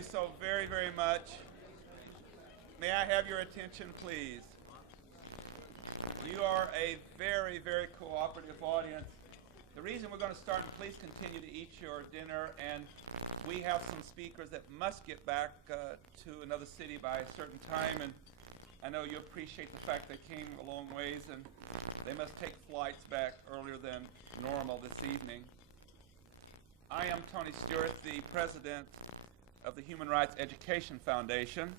you so very, very much. May I have your attention, please? You are a very, very cooperative audience. The reason we're going to start, and please continue to eat your dinner, and we have some speakers that must get back to another city by a certain time, and I know you appreciate the fact they came a long ways, and they must take flights back earlier than normal this evening. I am Tony Stewart, the president of the Human Rights Education Foundation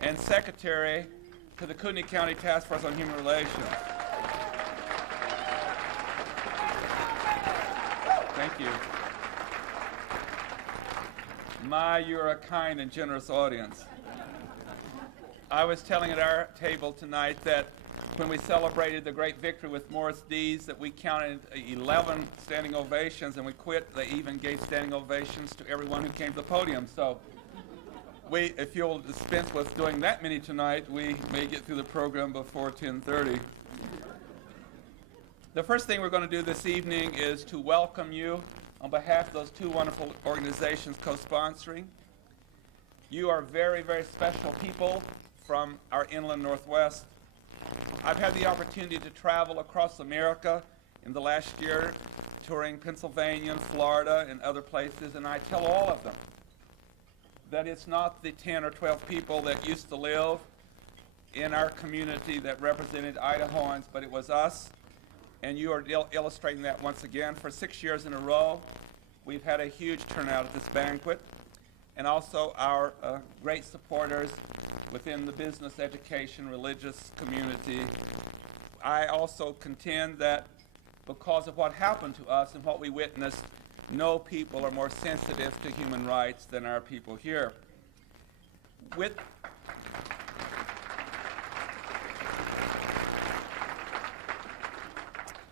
and secretary to the Kootenai County Task Force on Human Relations. Thank you. My, you're a kind and generous audience. I was telling at our table tonight that when we celebrated the great victory with Morris Dees, that we counted 11 standing ovations, and we quit. They even gave standing ovations to everyone who came to the podium. So if you'll dispense with doing that many tonight, we may get through the program before 10:30. The first thing we're going to do this evening is to welcome you on behalf of those two wonderful organizations co-sponsoring. You are very, very special people from our inland Northwest. I've had the opportunity to travel across America in the last year, touring Pennsylvania and Florida and other places, and I tell all of them that it's not the 10 or 12 people that used to live in our community that represented Idahoans, but it was us, and you are illustrating that once again. For 6 years in a row, we've had a huge turnout at this banquet, and also our great supporters within the business, education, religious community. I also contend that because of what happened to us and what we witnessed, no people are more sensitive to human rights than our people here.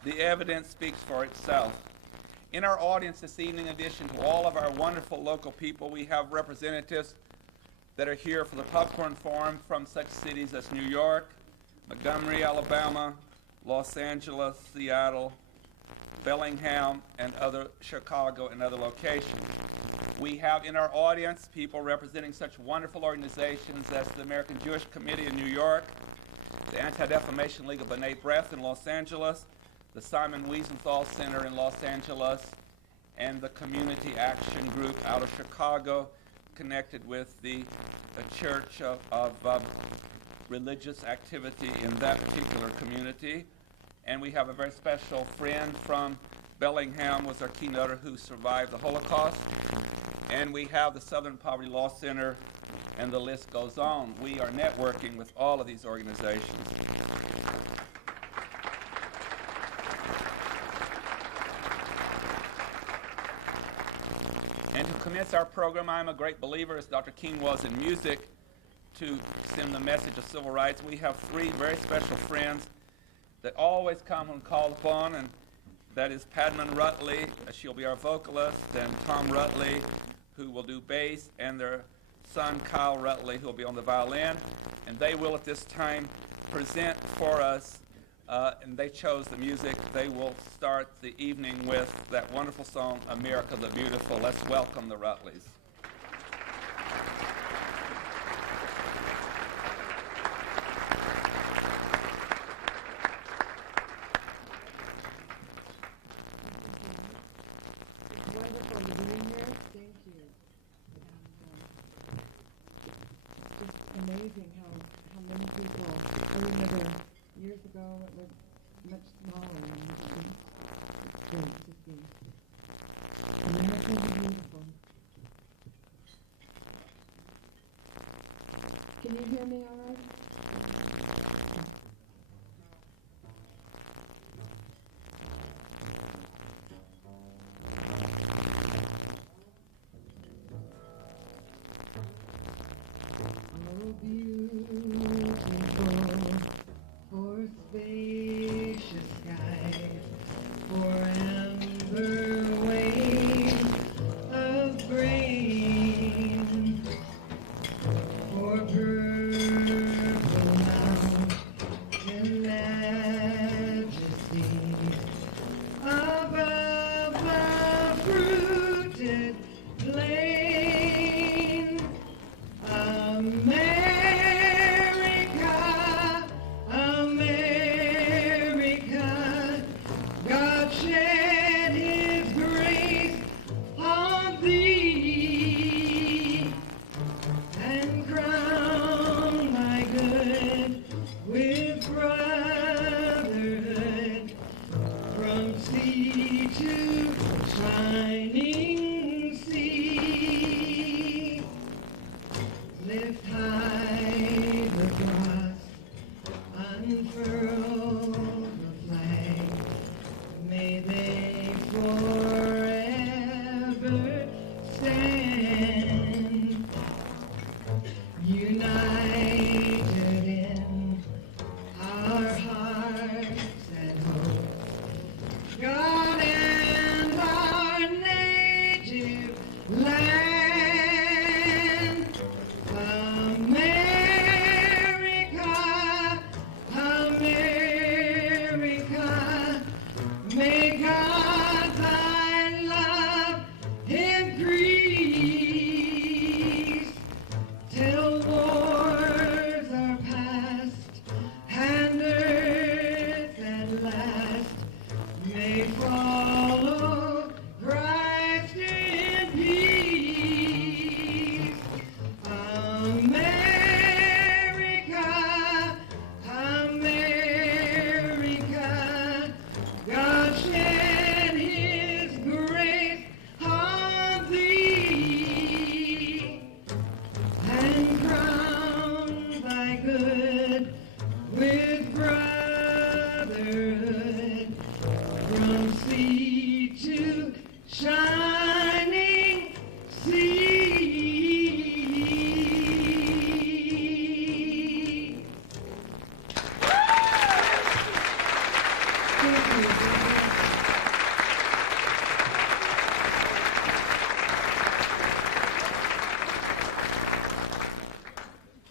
The evidence speaks for itself. In our audience this evening, in addition to all of our wonderful local people, we have representatives that are here for the Popcorn Forum from such cities as New York, Montgomery, Alabama, Los Angeles, Seattle, Bellingham, and Chicago and other locations. We have in our audience people representing such wonderful organizations as the American Jewish Committee in New York, the Anti-Defamation League of B'nai B'rith in Los Angeles, the Simon Wiesenthal Center in Los Angeles, and the Community Action Group out of Chicago, connected with the Church of religious activity in that particular community. And we have a very special friend from Bellingham, was our keynoter, who survived the Holocaust. And we have the Southern Poverty Law Center, and the list goes on. We are networking with all of these organizations. And to commence our program, I'm a great believer, as Dr. King was in music, to send the message of civil rights. We have three very special friends that always come when called upon, and that is Padman Rutley, she'll be our vocalist, and Tom Rutley, who will do bass, and their son Kyle Rutley, who will be on the violin. And they will at this time present for us, and they chose the music. They will start the evening with that wonderful song, America the Beautiful. Let's welcome the Rutleys. Amazing how many people. I remember years ago it was much smaller, and it's great to see. America is beautiful. Can you hear me all right? Beautiful for spacious skies, for amber waves of grain, for purple mountain majesty, above the fruited plain.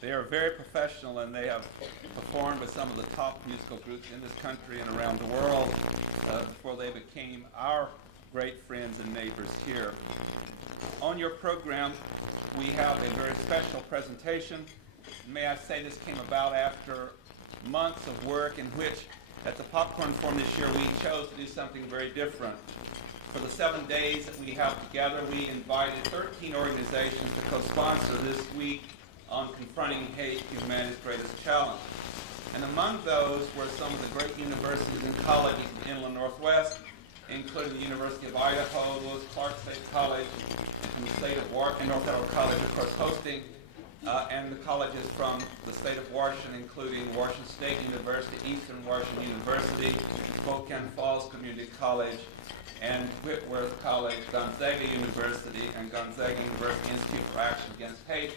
They are very professional, and they have performed with some of the top musical groups in this country and around the world before they became our great friends and neighbors here. On your program, we have a very special presentation. May I say this came about after months of work in which, at the Popcorn Forum this year, we chose to do something very different. For the 7 days that we have together, we invited 13 organizations to co-sponsor this week on Confronting Hate, Humanity's Greatest Challenge. And among those were some of the great universities and colleges in the Inland Northwest, including the University of Idaho, Lewis Clark State College, and from the state of Washington, North Carolina College, of course, hosting, and the colleges from the state of Washington, including Washington State University, Eastern Washington University, Spokane Falls Community College, and Whitworth College, Gonzaga University, and Gonzaga University Institute for Action Against Hate.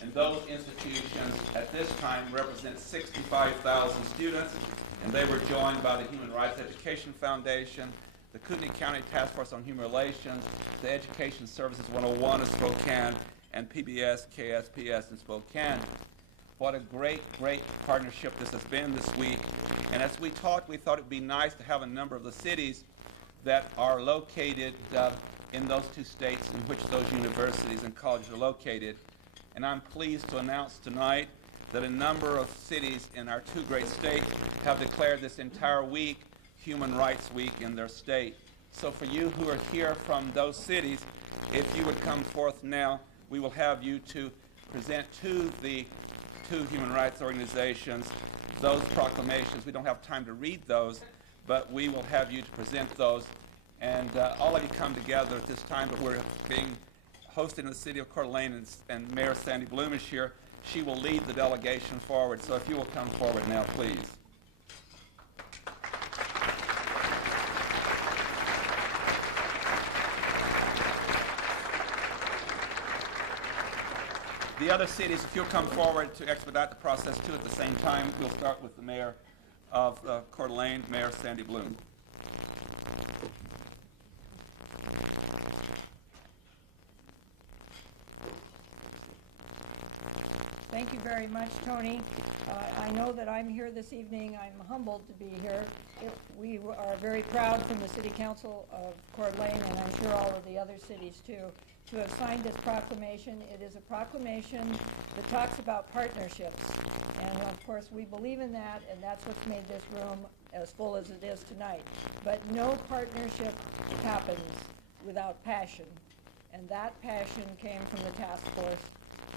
And those institutions at this time represent 65,000 students, and they were joined by the Human Rights Education Foundation, the Kootenai County Task Force on Human Relations, the Education Services 101 of Spokane, and PBS KSPS in Spokane. What a great, great partnership this has been this week. And as we talked, we thought it would be nice to have a number of the cities that are located in those two states in which those universities and colleges are located. And I'm pleased to announce tonight that a number of cities in our two great states have declared this entire week Human Rights Week in their state. So for you who are here from those cities, if you would come forth now, we will have you to present to the two human rights organizations those proclamations. We don't have time to read those, but we will have you to present those. And all of you come together at this time, but we're being hosted in the city of Coeur d'Alene, and Mayor Sandy Bloom is here. She will lead the delegation forward. So if you will come forward now, please. The other cities, if you'll come forward to expedite the process too at the same time, we'll start with the mayor of Coeur d'Alene, Mayor Sandy Bloom. Thank you very much, Tony. I know that I'm here this evening. I'm humbled to be here. We are very proud from the City Council of Coeur d'Alene, and I'm sure all of the other cities too, to have signed this proclamation. It is a proclamation that talks about partnerships. And of course, we believe in that, and that's what's made this room as full as it is tonight. But no partnership happens without passion. And that passion came from the task force.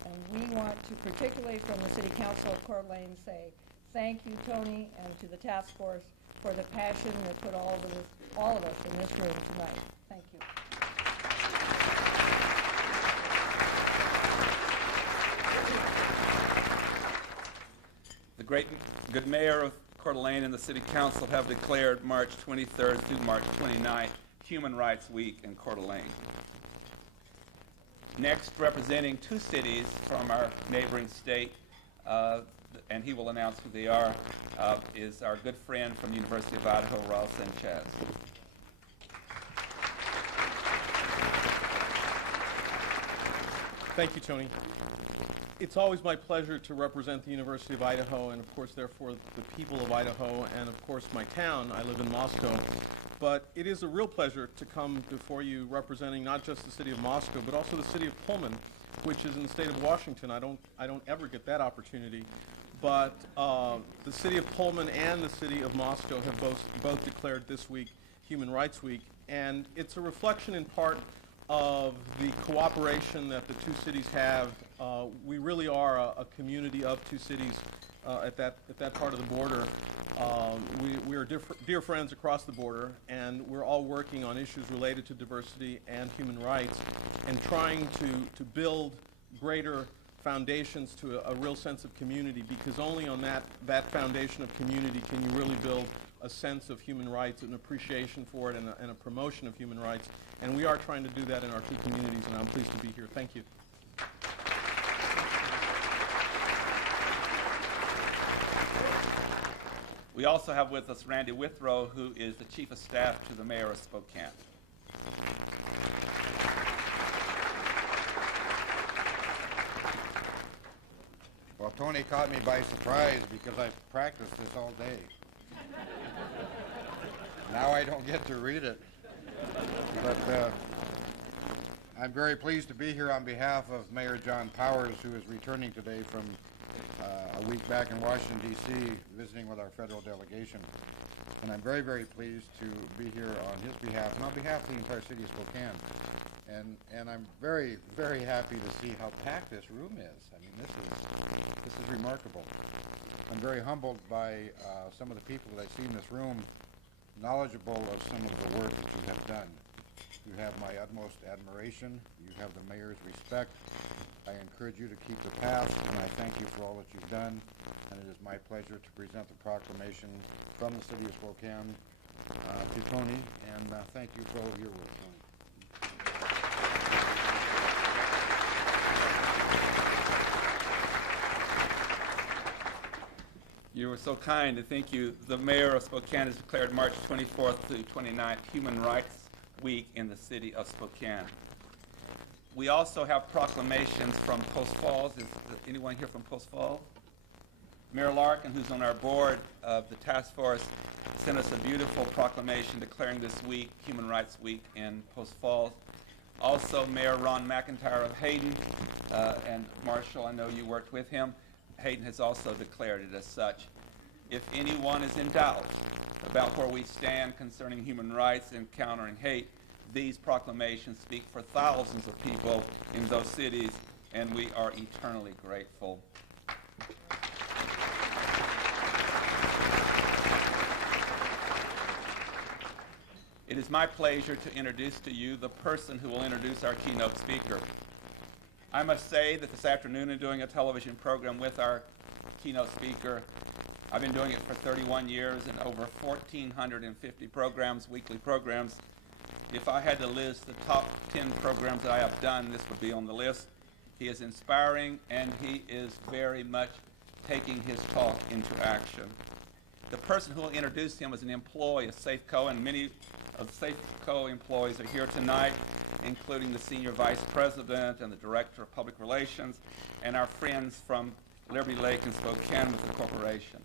And we want to, particularly from the City Council of Coeur d'Alene, say thank you, Tony, and to the task force for the passion that put all of us in this room tonight. Thank you. The great good mayor of Coeur d'Alene and the City Council have declared March 23rd through March 29th Human Rights Week in Coeur d'Alene. Next, representing two cities from our neighboring state, and he will announce who they are, is our good friend from the University of Idaho, Raul Sanchez. Thank you, Tony. It's always my pleasure to represent the University of Idaho and, of course, therefore, the people of Idaho and, of course, my town. I live in Moscow. But it is a real pleasure to come before you representing not just the city of Moscow, but also the city of Pullman, which is in the state of Washington. I don't ever get that opportunity. But the city of Pullman and the city of Moscow have both declared this week Human Rights Week. And it's a reflection in part of the cooperation that the two cities have. We really are a community of two cities at that part of the border. We are dear friends across the border, and we're all working on issues related to diversity and human rights and trying to build greater foundations to a real sense of community, because only on that foundation of community can you really build a sense of human rights, an appreciation for it, and a promotion of human rights. And we are trying to do that in our two communities, and I'm pleased to be here. Thank you. We also have with us Randy Withrow, who is the Chief of Staff to the Mayor of Spokane. Well, Well, Tony caught me by surprise because I practiced this all day. Now I don't get to read it. But I'm very pleased to be here on behalf of Mayor John Powers, who is returning today from a week back in Washington, D.C., visiting with our federal delegation. And I'm very, very pleased to be here on his behalf and on behalf of the entire city of Spokane. And I'm very, very happy to see how packed this room is. I mean, this is remarkable. I'm very humbled by some of the people that I see in this room, knowledgeable of some of the work that you have done. You have my utmost admiration. You have the mayor's respect. I encourage you to keep the path, and I thank you for all that you've done. And it is my pleasure to present the proclamation from the city of Spokane to Tony, and thank you for all of your work, Tony. You were so kind, and thank you. The mayor of Spokane has declared March 24th through 29th Human Rights Week in the city of Spokane. We also have proclamations from Post Falls. Is anyone here from Post Falls? Mayor Larkin, who's on our board of the task force, sent us a beautiful proclamation declaring this week Human Rights Week in Post Falls. Also, Mayor Ron McIntyre of Hayden, and Marshall, I know you worked with him. Hayden has also declared it as such. If anyone is in doubt about where we stand concerning human rights and countering hate, these proclamations speak for thousands of people in those cities, and we are eternally grateful. It is my pleasure to introduce to you the person who will introduce our keynote speaker. I must say that this afternoon in doing a television program with our keynote speaker, I've been doing it for 31 years and over 1,450 programs, weekly programs. If I had to list the top 10 programs that I have done, this would be on the list. He is inspiring, and he is very much taking his talk into action. The person who will introduce him is an employee of Safeco, and many of the Safeco employees are here tonight, including the Senior Vice President and the Director of Public Relations, and our friends from Liberty Lake and Spokane with the corporation.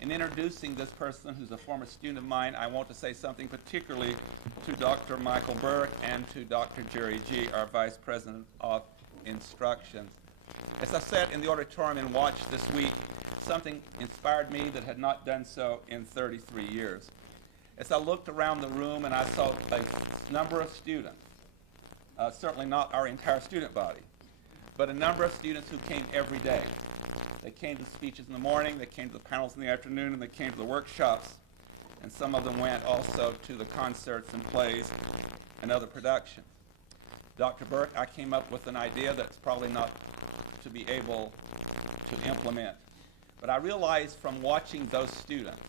In introducing this person, who's a former student of mine, I want to say something particularly to Dr. Michael Burke and to Dr. Jerry G., our Vice President of Instruction. As I sat in the auditorium and watched this week, something inspired me that had not done so in 33 years. As I looked around the room and I saw a number of students, certainly not our entire student body, but a number of students who came every day. They came to speeches in the morning, they came to the panels in the afternoon, and they came to the workshops, and some of them went also to the concerts and plays and other productions. Dr. Burke, I came up with an idea that's probably not to be able to implement, but I realized from watching those students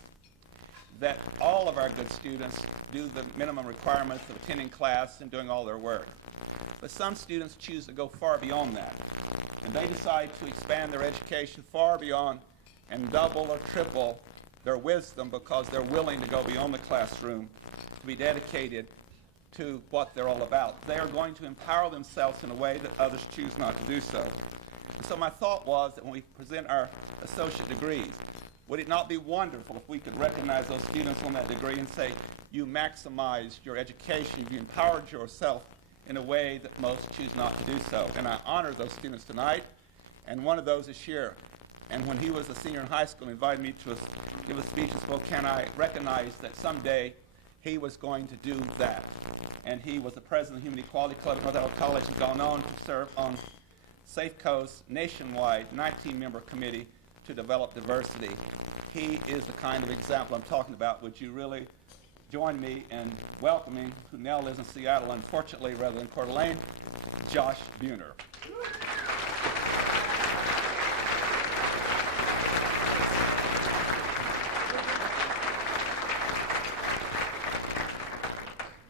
that all of our good students do the minimum requirements of attending class and doing all their work. But some students choose to go far beyond that, and they decide to expand their education far beyond and double or triple their wisdom because they're willing to go beyond the classroom to be dedicated to what they're all about. They are going to empower themselves in a way that others choose not to do so. And so my thought was that when we present our associate degrees, would it not be wonderful if we could recognize those students on that degree and say, you maximized your education, you empowered yourself in a way that most choose not to do so. And I honor those students tonight, and one of those is here. And when he was a senior in high school and invited me to give a speech in Spokane, I recognized that someday he was going to do that. And he was the president of the Human Equality Club at North Idaho College and gone on to serve on Safeco's nationwide 19-member committee to develop diversity. He is the kind of example I'm talking about. Would you really join me in welcoming, who now lives in Seattle, unfortunately, rather than Coeur d'Alene, Josh Buhner.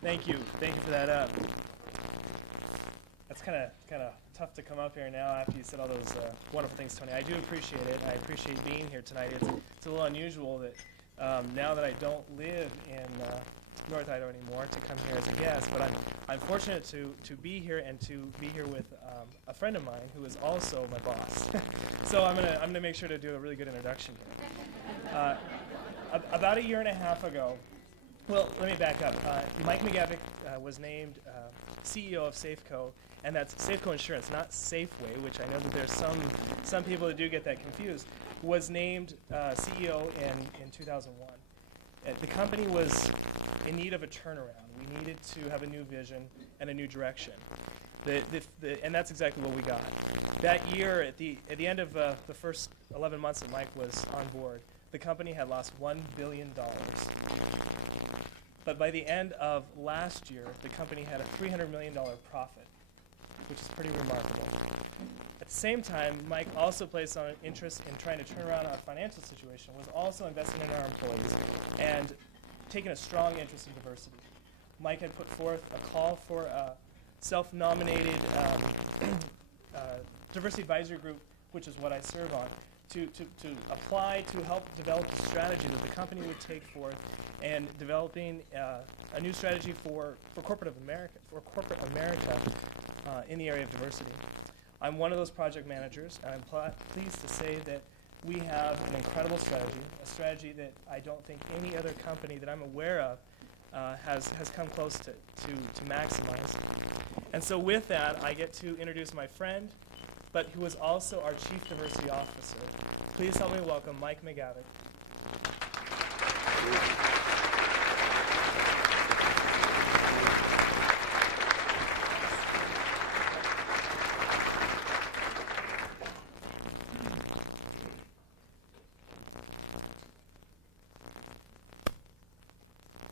Thank you for that. That's kind of tough to come up here now after you said all those wonderful things, Tony. I do appreciate it. I appreciate being here tonight. It's a little unusual that now that I don't live North Idaho anymore to come here as a guest, but I'm fortunate to be here and to be here with a friend of mine who is also my boss. So I'm gonna make sure to do a really good introduction here. About a year and a half ago, well, let me back up. Mike McGavick was named CEO of Safeco, and that's Safeco Insurance, not Safeway, which I know that there's some people that do get that confused, was named CEO in 2001. The company was in need of a turnaround. We needed to have a new vision and a new direction. And that's exactly what we got. That year, at the end of the first 11 months that Mike was on board, the company had lost $1 billion. But by the end of last year, the company had a $300 million profit, which is pretty remarkable. At the same time, Mike also placed on interest in trying to turn around our financial situation, was also investing in our employees, and taking a strong interest in diversity. Mike had put forth a call for a self-nominated diversity advisory group, which is what I serve on, to apply to help develop a strategy that the company would take forth and developing a new strategy for corporate America in the area of diversity. I'm one of those project managers, and I'm pleased to say that we have an incredible strategy, a strategy that I don't think any other company that I'm aware of has come close to maximize. And so with that, I get to introduce my friend, but who is also our Chief Diversity Officer. Please help me welcome Mike McGavick.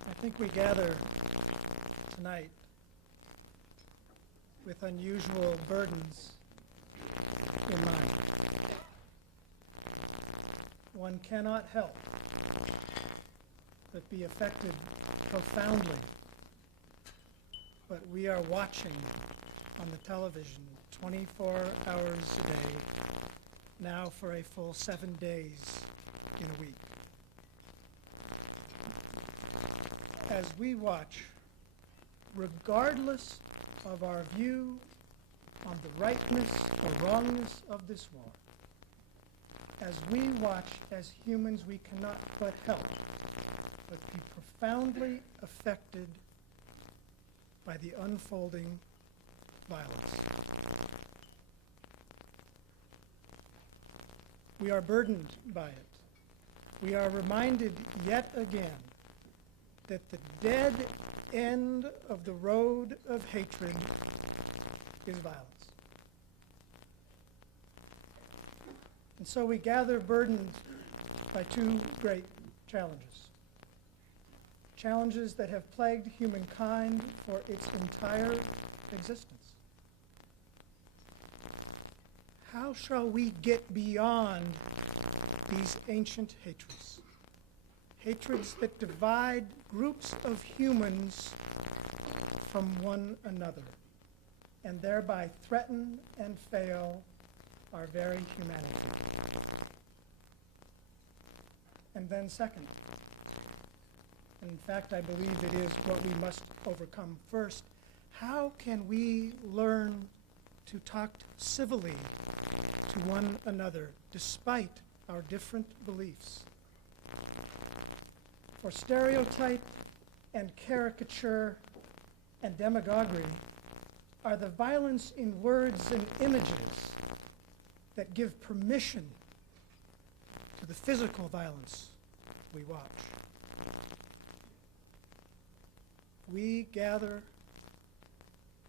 I think we gather tonight with unusual burdens in mind. One cannot help but be affected profoundly. But we are watching on the television 24 hours a day, now for a full 7 days in a week. As we watch, regardless of our view on the rightness or wrongness of this war, as we watch as humans, we cannot but help but be profoundly affected by the unfolding violence. We are burdened by it. We are reminded yet again that the dead end of the road of hatred is violence. And so we gather burdened by two great challenges. Challenges that have plagued humankind for its entire existence. How shall we get beyond these ancient hatreds? Hatreds that divide groups of humans from one another and thereby threaten and fail our very humanity. And then second, and in fact I believe it is what we must overcome first, how can we learn to talk civilly to one another despite our different beliefs? For stereotype and caricature and demagoguery are the violence in words and images that give permission to the physical violence we watch. We gather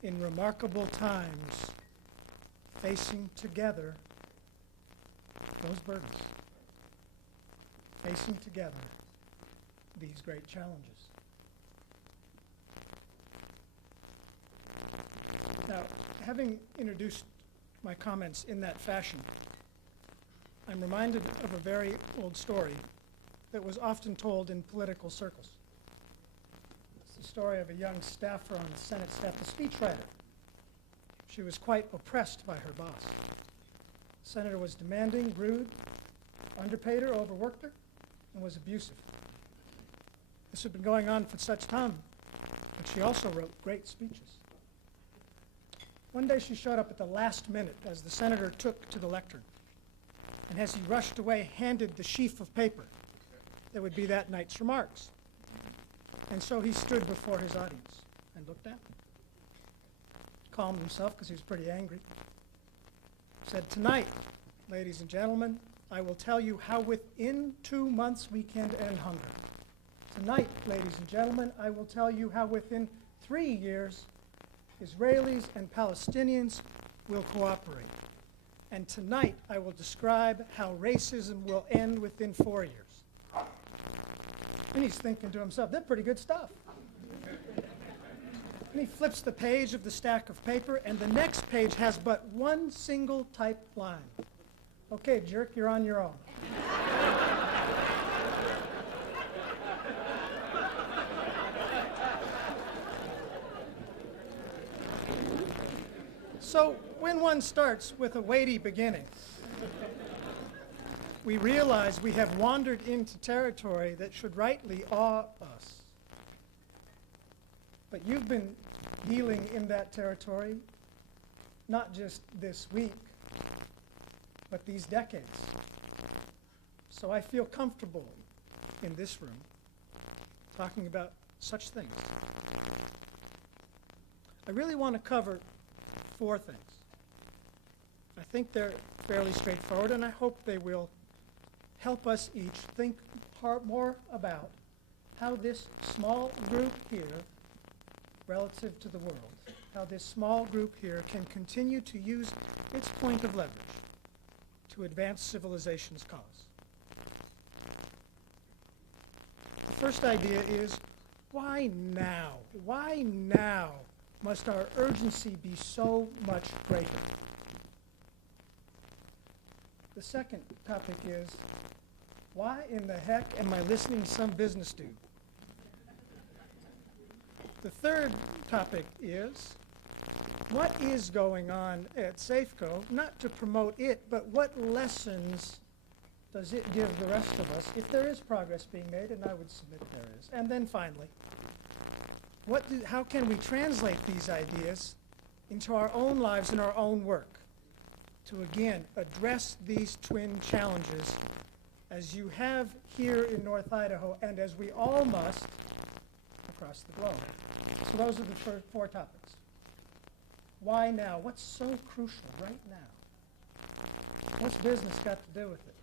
in remarkable times, facing together those burdens, facing together these great challenges. Now, having introduced my comments in that fashion, I'm reminded of a very old story that was often told in political circles. It's the story of a young staffer on the Senate staff, a speechwriter. She was quite oppressed by her boss. The senator was demanding, rude, underpaid her, overworked her, and was abusive. This had been going on for such time, but she also wrote great speeches. One day she showed up at the last minute as the senator took to the lectern, and as he rushed away, handed the sheaf of paper that would be that night's remarks. And so he stood before his audience and looked down, calmed himself because he was pretty angry, said, "Tonight, ladies and gentlemen, I will tell you how within 2 months we can end hunger. Tonight, ladies and gentlemen, I will tell you how within 3 years Israelis and Palestinians will cooperate. And tonight, I will describe how racism will end within 4 years." And he's thinking to himself, that's pretty good stuff. And he flips the page of the stack of paper, and the next page has but one single typed line. "Okay, jerk, you're on your own." So when one starts with a weighty beginning, we realize we have wandered into territory that should rightly awe us. But you've been dealing in that territory, not just this week, but these decades. So I feel comfortable in this room talking about such things. I really want to cover 4 things. I think they're fairly straightforward, and I hope they will help us each think more about how this small group here, relative to the world, how this small group here can continue to use its point of leverage to advance civilization's cause. The first idea is, why now? Why now must our urgency be so much greater? The second topic is, why in the heck am I listening to some business dude? The third topic is, what is going on at Safeco, not to promote it, but what lessons does it give the rest of us, if there is progress being made, and I would submit there is. And then finally, how can we translate these ideas into our own lives and our own work to, again, address these twin challenges as you have here in North Idaho and as we all must across the globe. So those are the 4 topics. Why now? What's so crucial right now? What's business got to do with it?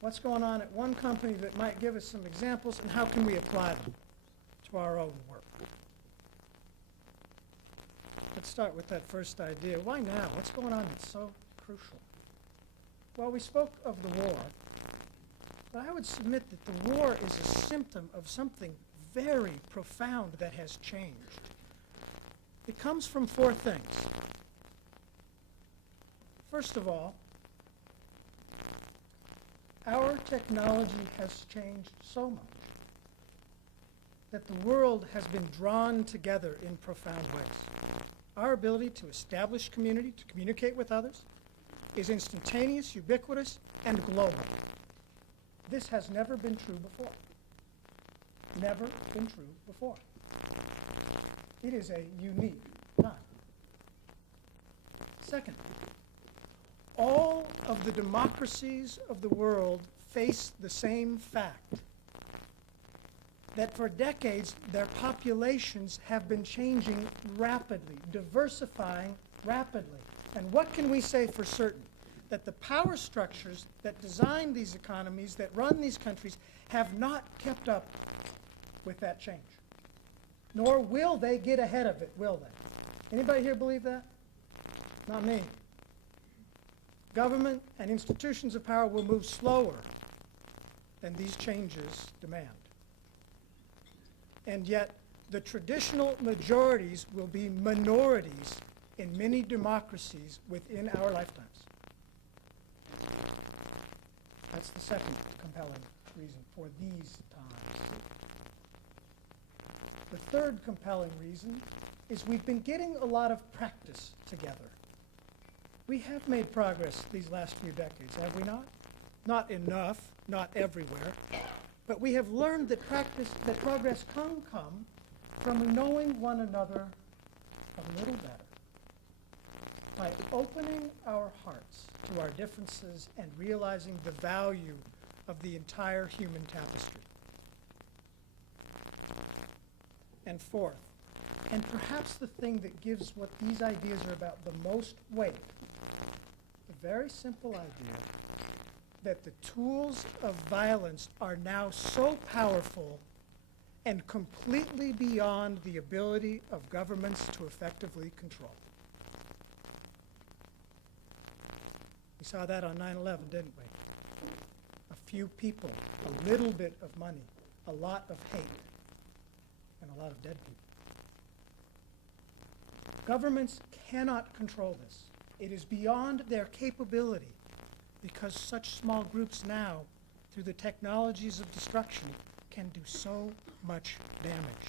What's going on at one company that might give us some examples, and how can we apply them to our own work? Let's start with that first idea. Why now? What's going on that's so crucial? Well, we spoke of the war, but I would submit that the war is a symptom of something very profound that has changed. It comes from 4 things. First of all, our technology has changed so much that the world has been drawn together in profound ways. Our ability to establish community, to communicate with others, is instantaneous, ubiquitous, and global. This has never been true before. Never been true before. It is a unique time. Second, all of the democracies of the world face the same fact, that for decades their populations have been changing rapidly, diversifying rapidly. And what can we say for certain? That the power structures that design these economies, that run these countries, have not kept up with that change. Nor will they get ahead of it, will they? Anybody here believe that? Not me. Government and institutions of power will move slower than these changes demand. And yet, the traditional majorities will be minorities in many democracies within our lifetimes. That's the second compelling reason for these times. The third compelling reason is we've been getting a lot of practice together. We have made progress these last few decades, have we not? Not enough, not everywhere, But we have learned that progress can come from knowing one another a little better, by opening our hearts to our differences and realizing the value of the entire human tapestry. And fourth, and perhaps the thing that gives what these ideas are about the most weight, the very simple idea that the tools of violence are now so powerful and completely beyond the ability of governments to effectively control. We saw that on 9/11, didn't we? A few people, a little bit of money, a lot of hate, and a lot of dead people. Governments cannot control this. It is beyond their capability because such small groups now, through the technologies of destruction, can do so much damage.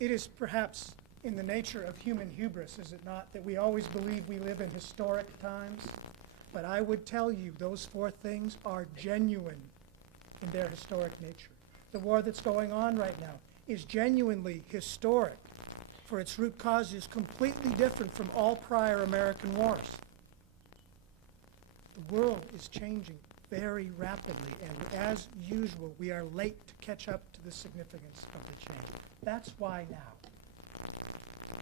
It is perhaps in the nature of human hubris, is it not, that we always believe we live in historic times? But I would tell you those four things are genuine in their historic nature. The war that's going on right now is genuinely historic, for its root cause is completely different from all prior American wars. The world is changing very rapidly, and as usual, we are late to catch up to the significance of the change. That's why now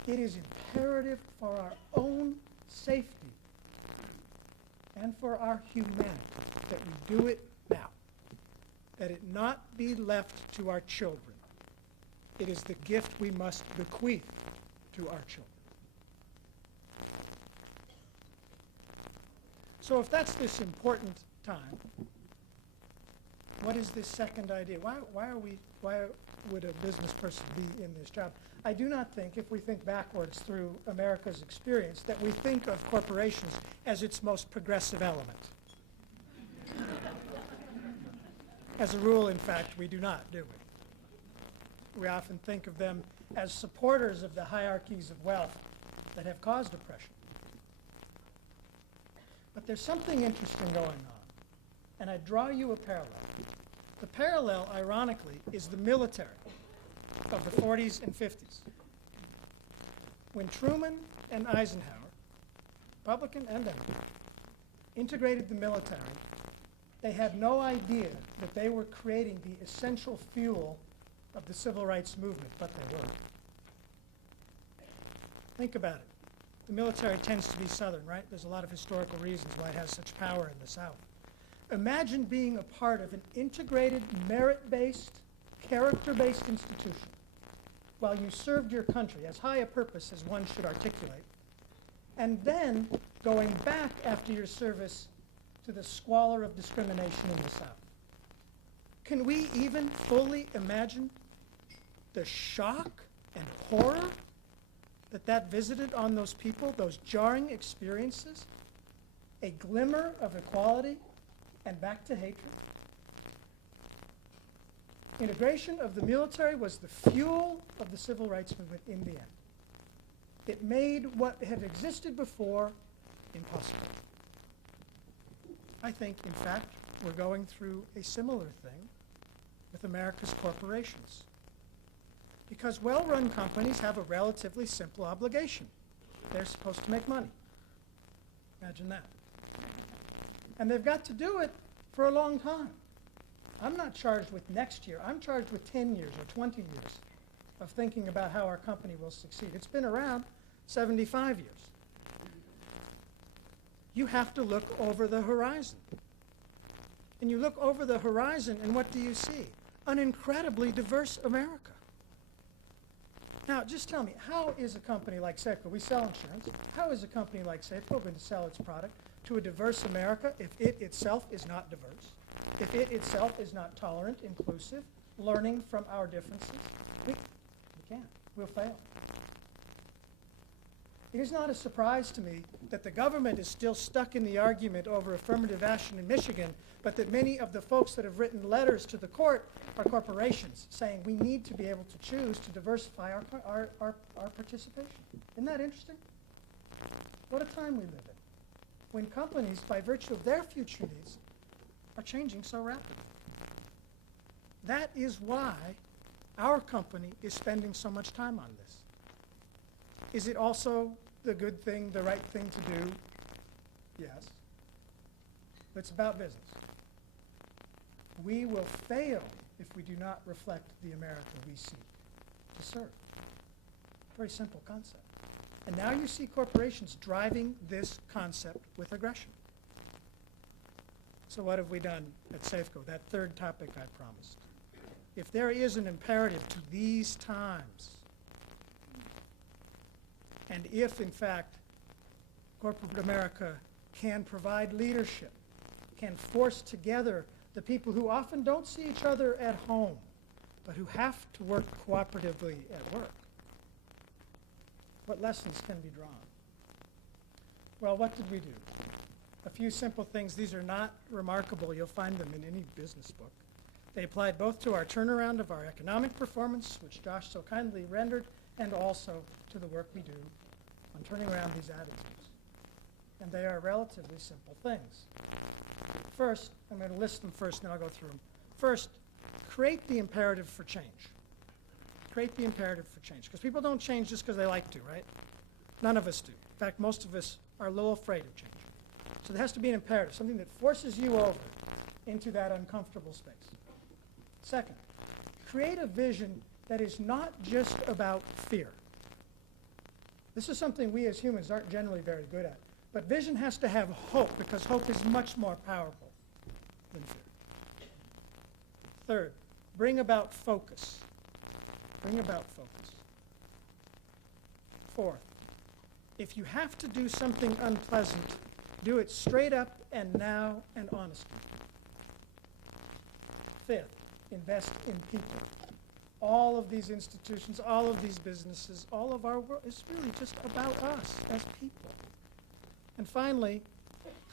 it is imperative for our own safety and for our humanity that we do it now, that it not be left to our children. It is the gift we must bequeath to our children. So if that's this important time, what is this second idea? Why would a business person be in this job? I do not think, if we think backwards through America's experience, that we think of corporations as its most progressive element. As a rule, in fact, we do not, do we? We often think of them as supporters of the hierarchies of wealth that have caused oppression. But there's something interesting going on, and I draw you a parallel. The parallel, ironically, is the military of the 40s and 50s. When Truman and Eisenhower, Republican and Democrat, integrated the military, they had no idea that they were creating the essential fuel of the civil rights movement, but they were. Think about it. The military tends to be Southern, right? There's a lot of historical reasons why it has such power in the South. Imagine being a part of an integrated, merit-based, character-based institution while you served your country, as high a purpose as one should articulate, and then going back after your service to the squalor of discrimination in the South. Can we even fully imagine the shock and horror that visited on those people, those jarring experiences? A glimmer of equality and back to hatred. Integration of the military was the fuel of the civil rights movement in the end. It made what had existed before impossible. I think, in fact, we're going through a similar thing with America's corporations. Because well-run companies have a relatively simple obligation. They're supposed to make money. Imagine that. And they've got to do it for a long time. I'm not charged with next year. I'm charged with 10 years or 20 years of thinking about how our company will succeed. It's been around 75 years. You have to look over the horizon. And you look over the horizon, and what do you see? An incredibly diverse America. Now, just tell me, how is a company like Safeco, we sell insurance, how is a company like Safeco going to sell its product to a diverse America if it itself is not diverse, if it itself is not tolerant, inclusive, learning from our differences? We can't. We'll fail. It is not a surprise to me that the government is still stuck in the argument over affirmative action in Michigan, but that many of the folks that have written letters to the court are corporations saying we need to be able to choose to diversify our participation. Isn't that interesting? What a time we live in, when companies, by virtue of their future needs, are changing so rapidly. That is why our company is spending so much time on this. Is it also the good thing, the right thing to do? Yes. But it's about business. We will fail if we do not reflect the America we seek to serve. Very simple concept. And now you see corporations driving this concept with aggression. So what have we done at Safeco? That third topic I promised. If there is an imperative to these times, and if, in fact, corporate America can provide leadership, can force together the people who often don't see each other at home, but who have to work cooperatively at work, what lessons can be drawn? Well, what did we do? A few simple things. These are not remarkable. You'll find them in any business book. They applied both to our turnaround of our economic performance, which Josh so kindly rendered, and also to the work we do on turning around these attitudes. And they are relatively simple things. First, I'm going to list them first, and then I'll go through them. First, create the imperative for change. Create the imperative for change. Because people don't change just because they like to, right? None of us do. In fact, most of us are a little afraid of change. So there has to be an imperative, something that forces you over into that uncomfortable space. Second, create a vision that is not just about fear. This is something we as humans aren't generally very good at. But vision has to have hope, because hope is much more powerful than fear. Third, bring about focus. Bring about focus. Fourth, if you have to do something unpleasant, do it straight up and now and honestly. Fifth, invest in people. All of these institutions, all of these businesses, all of our world is really just about us as people. And finally,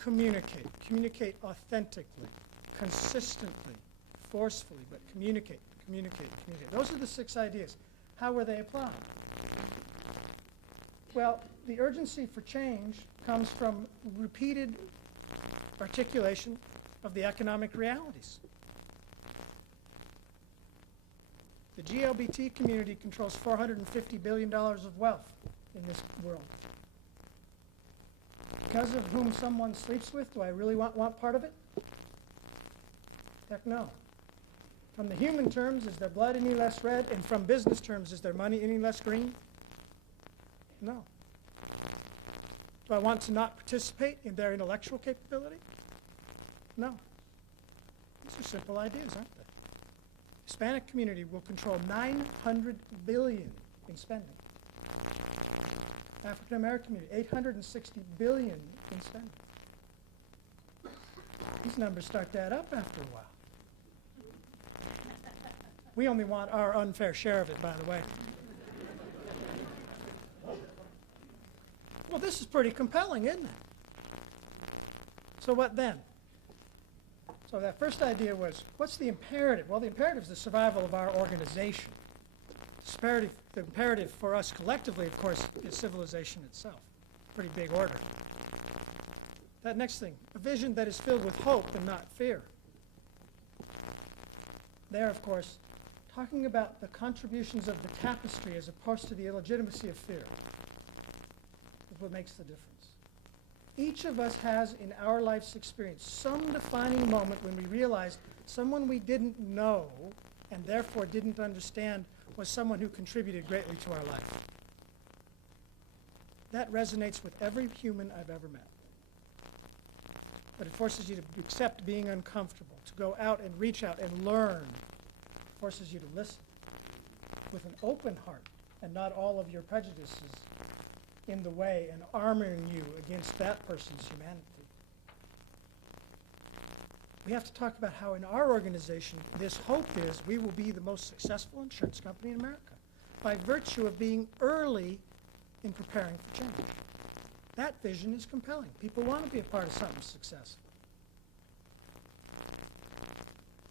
communicate. Communicate authentically, consistently, forcefully, but communicate, communicate, communicate. Those are the 6 ideas. How were they applied? Well, the urgency for change comes from repeated articulation of the economic realities. The GLBT community controls $450 billion of wealth in this world. Because of whom someone sleeps with, do I really want part of it? Heck no. From the human terms, is their blood any less red? And from business terms, is their money any less green? No. Do I want to not participate in their intellectual capability? No. These are simple ideas, aren't they? Hispanic community will control $900 billion in spending. African American community, $860 billion in spending. These numbers start to add up after a while. We only want our unfair share of it, by the way. Well, this is pretty compelling, isn't it? So what then? So that first idea was, what's the imperative? Well, the imperative is the survival of our organization. The imperative for us collectively, of course, is civilization itself. Pretty big order. That next thing, a vision that is filled with hope and not fear. There, of course, talking about the contributions of the tapestry as opposed to the illegitimacy of fear is what makes the difference. Each of us has in our life's experience some defining moment when we realized someone we didn't know and therefore didn't understand was someone who contributed greatly to our life. That resonates with every human I've ever met. But it forces you to accept being uncomfortable, to go out and reach out and learn. It forces you to listen with an open heart and not all of your prejudices in the way and armoring you against that person's humanity. We have to talk about how in our organization this hope is we will be the most successful insurance company in America by virtue of being early in preparing for change. That vision is compelling. People want to be a part of something successful.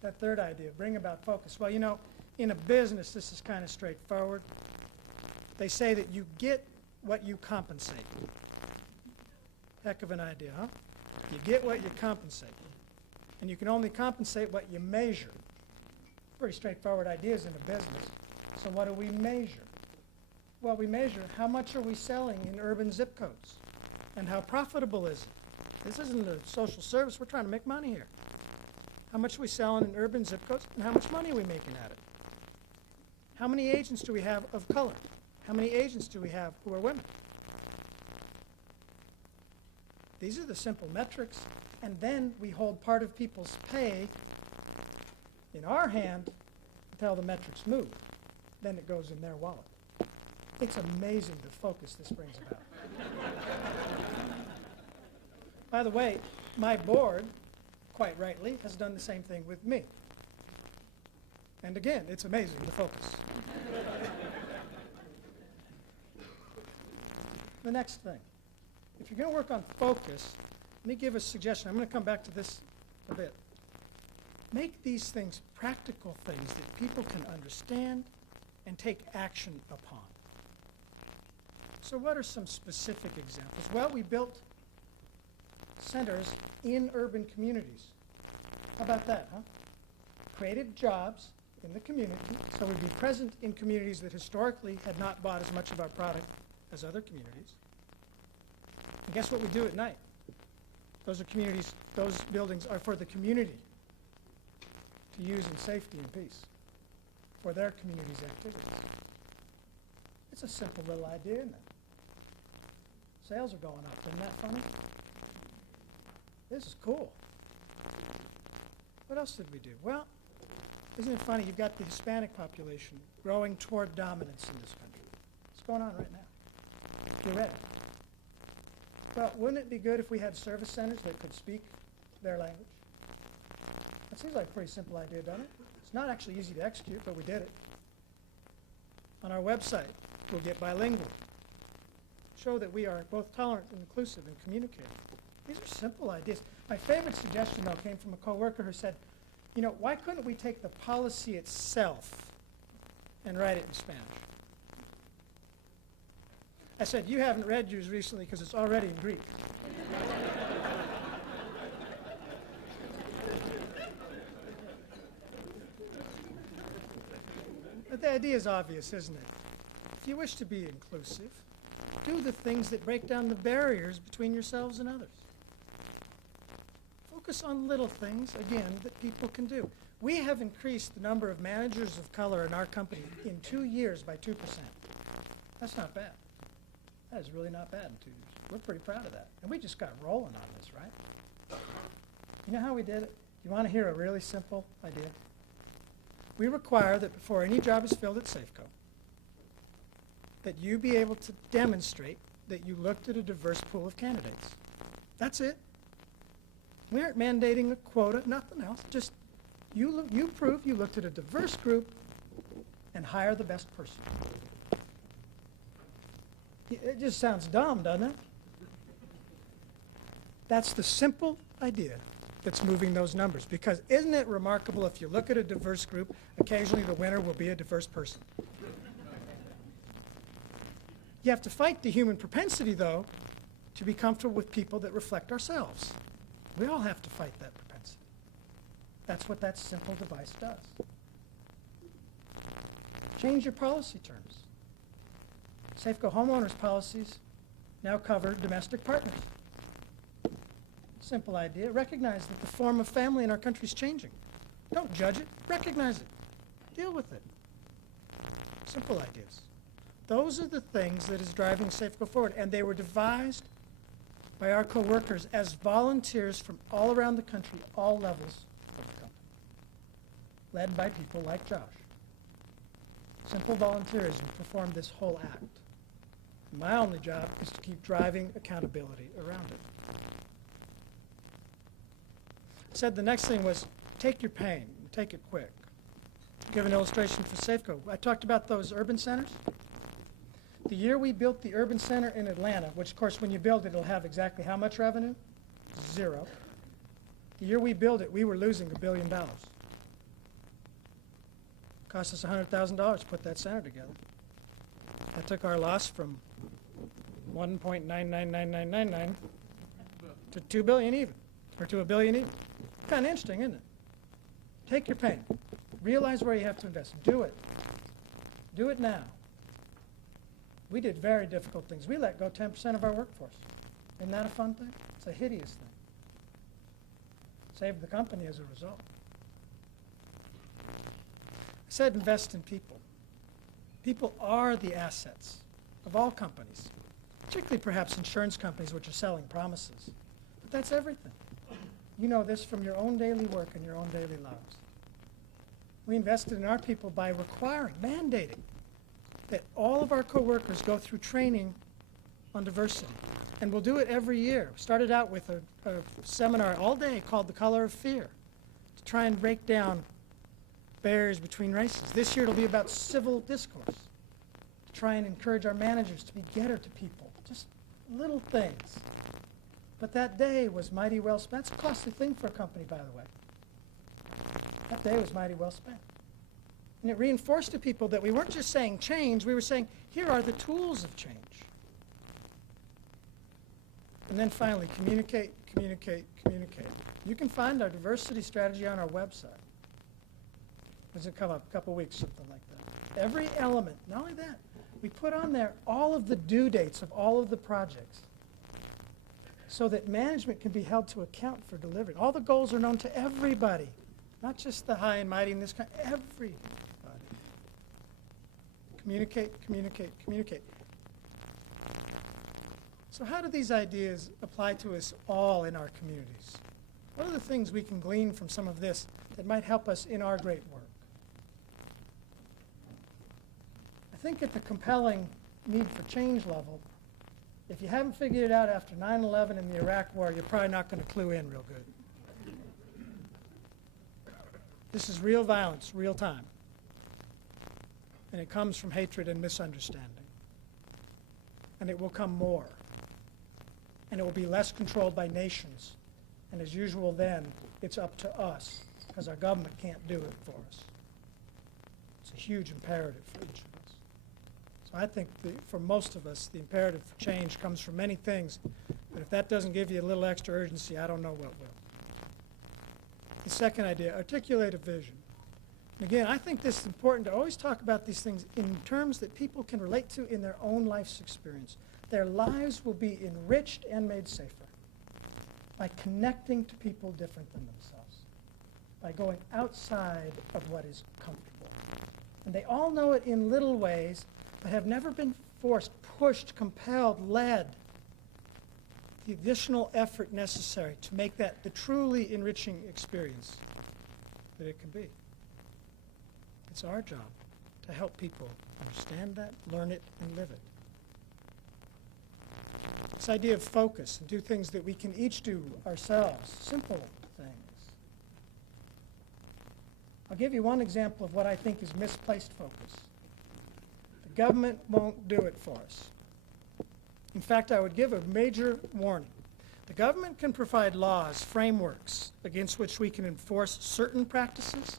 That third idea, bring about focus. Well, you know, in a business, this is kind of straightforward. They say that you get what you compensate. Heck of an idea, huh? You get what you compensate. And you can only compensate what you measure. Pretty straightforward ideas in a business. So what do we measure? Well, we measure how much are we selling in urban zip codes and how profitable is it? This isn't a social service. We're trying to make money here. How much are we selling in urban zip codes and how much money are we making at it? How many agents do we have of color? How many agents do we have who are women? These are the simple metrics, and then we hold part of people's pay in our hand until the metrics move. Then it goes in their wallet. It's amazing the focus this brings about. By the way, my board, quite rightly, has done the same thing with me. And again, it's amazing the focus. The next thing. If you're going to work on focus, let me give a suggestion. I'm going to come back to this a bit. Make these things practical things that people can understand and take action upon. So what are some specific examples? Well, we built centers in urban communities. How about that, huh? Created jobs in the community, so we'd be present in communities that historically had not bought as much of our product as other communities. And guess what we do at night? Those are communities, those buildings are for the community to use in safety and peace for their community's activities. It's a simple little idea, isn't it? Sales are going up. Isn't that funny? This is cool. What else did we do? Well, isn't it funny? You've got the Hispanic population growing toward dominance in this country. What's going on right now? You're ready. Well, wouldn't it be good if we had service centers that could speak their language? That seems like a pretty simple idea, doesn't it? It's not actually easy to execute, but we did it. On our website, we'll get bilingual. Show that we are both tolerant and inclusive and communicative. These are simple ideas. My favorite suggestion, though, came from a coworker who said, you know, why couldn't we take the policy itself and write it in Spanish? I said, you haven't read yours recently because it's already in Greek. But the idea is obvious, isn't it? If you wish to be inclusive, do the things that break down the barriers between yourselves and others. Focus on little things, again, that people can do. We have increased the number of managers of color in our company in 2 years by 2%. That's not bad. That is really not bad in 2 years. We're pretty proud of that. And we just got rolling on this, right? You know how we did it? You want to hear a really simple idea? We require that before any job is filled at Safeco, that you be able to demonstrate that you looked at a diverse pool of candidates. That's it. We aren't mandating a quota, nothing else. Just you prove you looked at a diverse group and hire the best person. It just sounds dumb, doesn't it? That's the simple idea that's moving those numbers. Because isn't it remarkable if you look at a diverse group, occasionally the winner will be a diverse person. You have to fight the human propensity, though, to be comfortable with people that reflect ourselves. We all have to fight that propensity. That's what that simple device does. Change your policy terms. Safeco homeowners policies now cover domestic partners. Simple idea. Recognize that the form of family in our country is changing. Don't judge it. Recognize it. Deal with it. Simple ideas. Those are the things that is driving Safeco forward, and they were devised by our co-workers as volunteers from all around the country, all levels of the company, led by people like Josh. Simple volunteerism performed this whole act. My only job is to keep driving accountability around it. I said the next thing was take your pain, and take it quick. Give an illustration for Safeco. I talked about those urban centers. The year we built the urban center in Atlanta, which of course when you build it, it'll have exactly how much revenue? 0. The year we built it, we were losing $1 billion. Cost us $100,000 to put that center together. That took our loss from 1.999999 to 2 billion even, or to $1 billion even. Kind of interesting, isn't it? Take your pain. Realize where you have to invest. Do it. Do it now. We did very difficult things. We let go 10% of our workforce. Isn't that a fun thing? It's a hideous thing. Saved the company as a result. I said invest in people. People are the assets of all companies, particularly perhaps insurance companies which are selling promises. But that's everything. You know this from your own daily work and your own daily lives. We invested in our people by requiring, mandating, that all of our coworkers go through training on diversity. And we'll do it every year. We started out with a seminar all day called The Color of Fear to try and break down barriers between races. This year it'll be about civil discourse to try and encourage our managers to be getter to people. Just little things. But that day was mighty well spent. That's a costly thing for a company, by the way. That day was mighty well spent. And it reinforced to people that we weren't just saying change, we were saying, here are the tools of change. And then finally, communicate, communicate, communicate. You can find our diversity strategy on our website. Does it come up? A couple weeks, something like that. Every element, not only that, we put on there all of the due dates of all of the projects so that management can be held to account for delivery. All the goals are known to everybody, not just the high and mighty in this country, everybody. Communicate, communicate, communicate. So how do these ideas apply to us all in our communities? What are the things we can glean from some of this that might help us in our great work? I think at the compelling need for change level, if you haven't figured it out after 9/11 and the Iraq War, you're probably not going to clue in real good. This is real violence, real time. And it comes from hatred and misunderstanding. And it will come more. And it will be less controlled by nations. And as usual then, it's up to us, because our government can't do it for us. It's a huge imperative for each of us. So I think for most of us, the imperative for change comes from many things. But if that doesn't give you a little extra urgency, I don't know what will. The second idea, articulate a vision. And again, I think this is important to always talk about these things in terms that people can relate to in their own life's experience. Their lives will be enriched and made safer by connecting to people different than themselves, by going outside of what is comfortable. And they all know it in little ways, but have never been forced, pushed, compelled, led. The additional effort necessary to make that the truly enriching experience that it can be. It's our job to help people understand that, learn it, and live it. This idea of focus and do things that we can each do ourselves, simple things. I'll give you one example of what I think is misplaced focus. The government won't do it for us. In fact, I would give a major warning. The government can provide laws, frameworks against which we can enforce certain practices,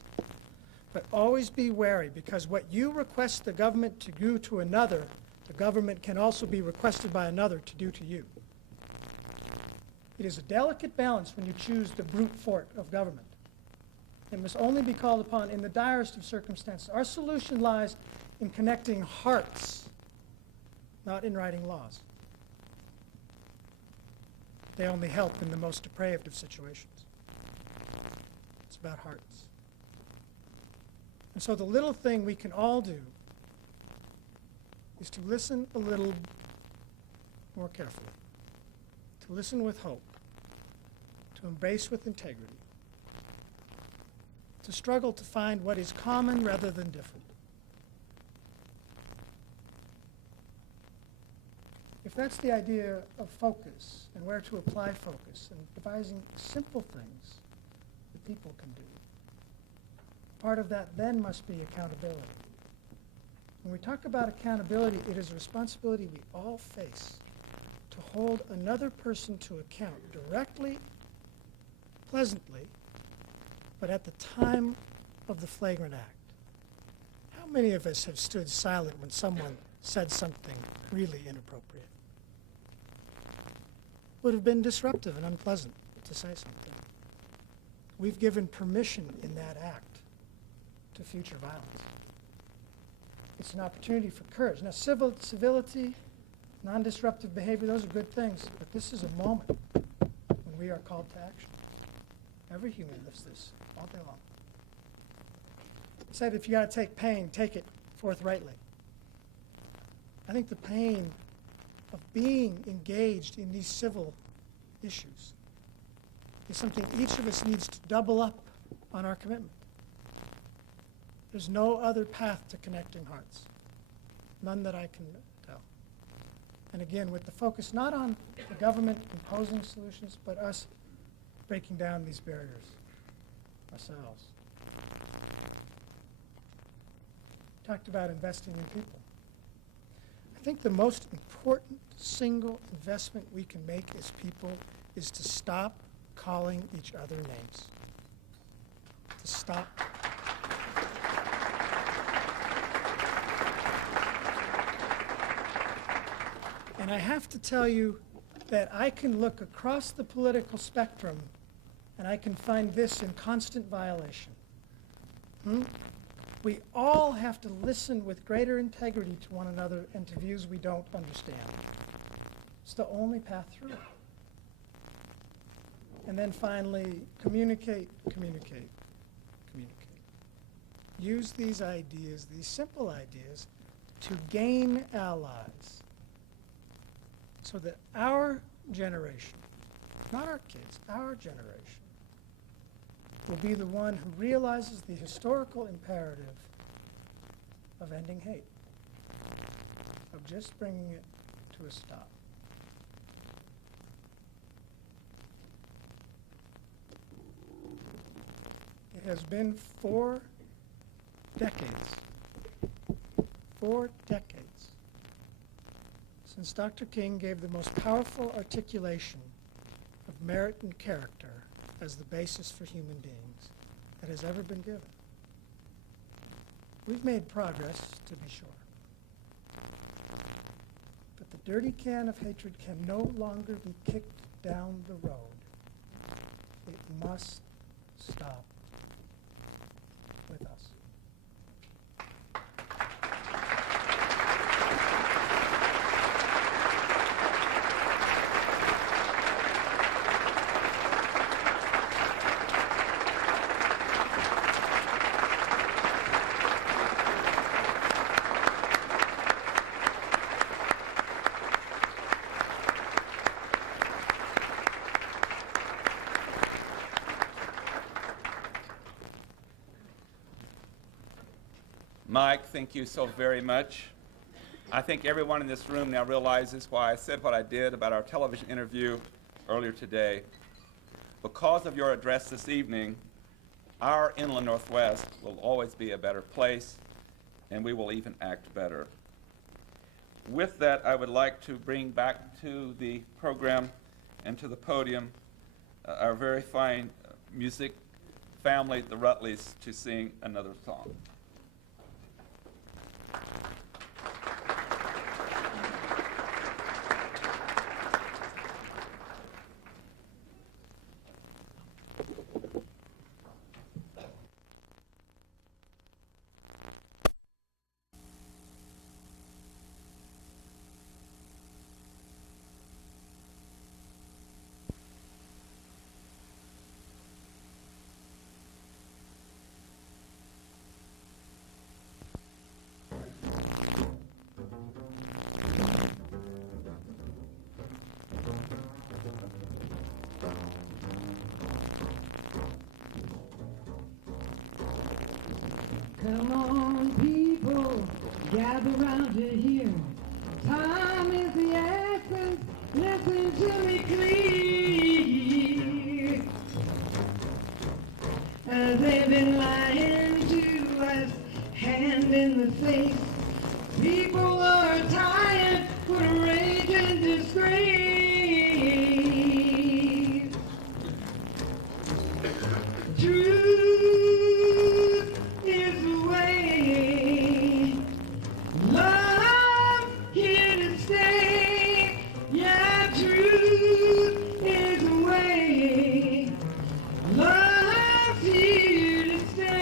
but always be wary, because what you request the government to do to another, the government can also be requested by another to do to you. It is a delicate balance when you choose the brute force of government. It must only be called upon in the direst of circumstances. Our solution lies in connecting hearts, not in writing laws. They only help in the most depraved of situations. It's about hearts. And so the little thing we can all do is to listen a little more carefully, to listen with hope, to embrace with integrity, to struggle to find what is common rather than different. If that's the idea of focus and where to apply focus and devising simple things that people can do, part of that then must be accountability. When we talk about accountability, it is a responsibility we all face to hold another person to account directly, pleasantly, but at the time of the flagrant act. How many of us have stood silent when someone said something really inappropriate? Would have been disruptive and unpleasant to say something. We've given permission in that act to future violence. It's an opportunity for courage. Now, civility, non-disruptive behavior, those are good things, but this is a moment when we are called to action. Every human lives this all day long. I said if you got to take pain, take it forthrightly. I think the pain of being engaged in these civil issues is something each of us needs to double up on our commitment. There's no other path to connecting hearts, none that I can tell. And again, with the focus not on the government imposing solutions, but us breaking down these barriers ourselves. Talked about investing in people. I think the most important single investment we can make as people is to stop calling each other names. To stop. And I have to tell you that I can look across the political spectrum and I can find this in constant violation. We all have to listen with greater integrity to one another and to views we don't understand. It's the only path through. And then finally, communicate, communicate, communicate. Use these ideas, these simple ideas, to gain allies so that our generation, not our kids, our generation, will be the one who realizes the historical imperative of ending hate, of just bringing it to a stop. It has been 4 decades, 4 decades, since Dr. King gave the most powerful articulation of merit and character as the basis for human beings that has ever been given. We've made progress, to be sure. But the dirty can of hatred can no longer be kicked down the road. It must stop with us. Mike, thank you so very much. I think everyone in this room now realizes why I said what I did about our television interview earlier today. Because of your address this evening, our inland Northwest will always be a better place, and we will even act better. With that, I would like to bring back to the program and to the podium our very fine music family, the Rutleys, to sing another song. Come on, people, gather round to hear. Time is the essence, listen to me clear. They've been lying to us, hand in the face. People are tired for rage and disgrace. Truth is the way. Love here to stay. Yeah, truth is the way. Love's here to stay.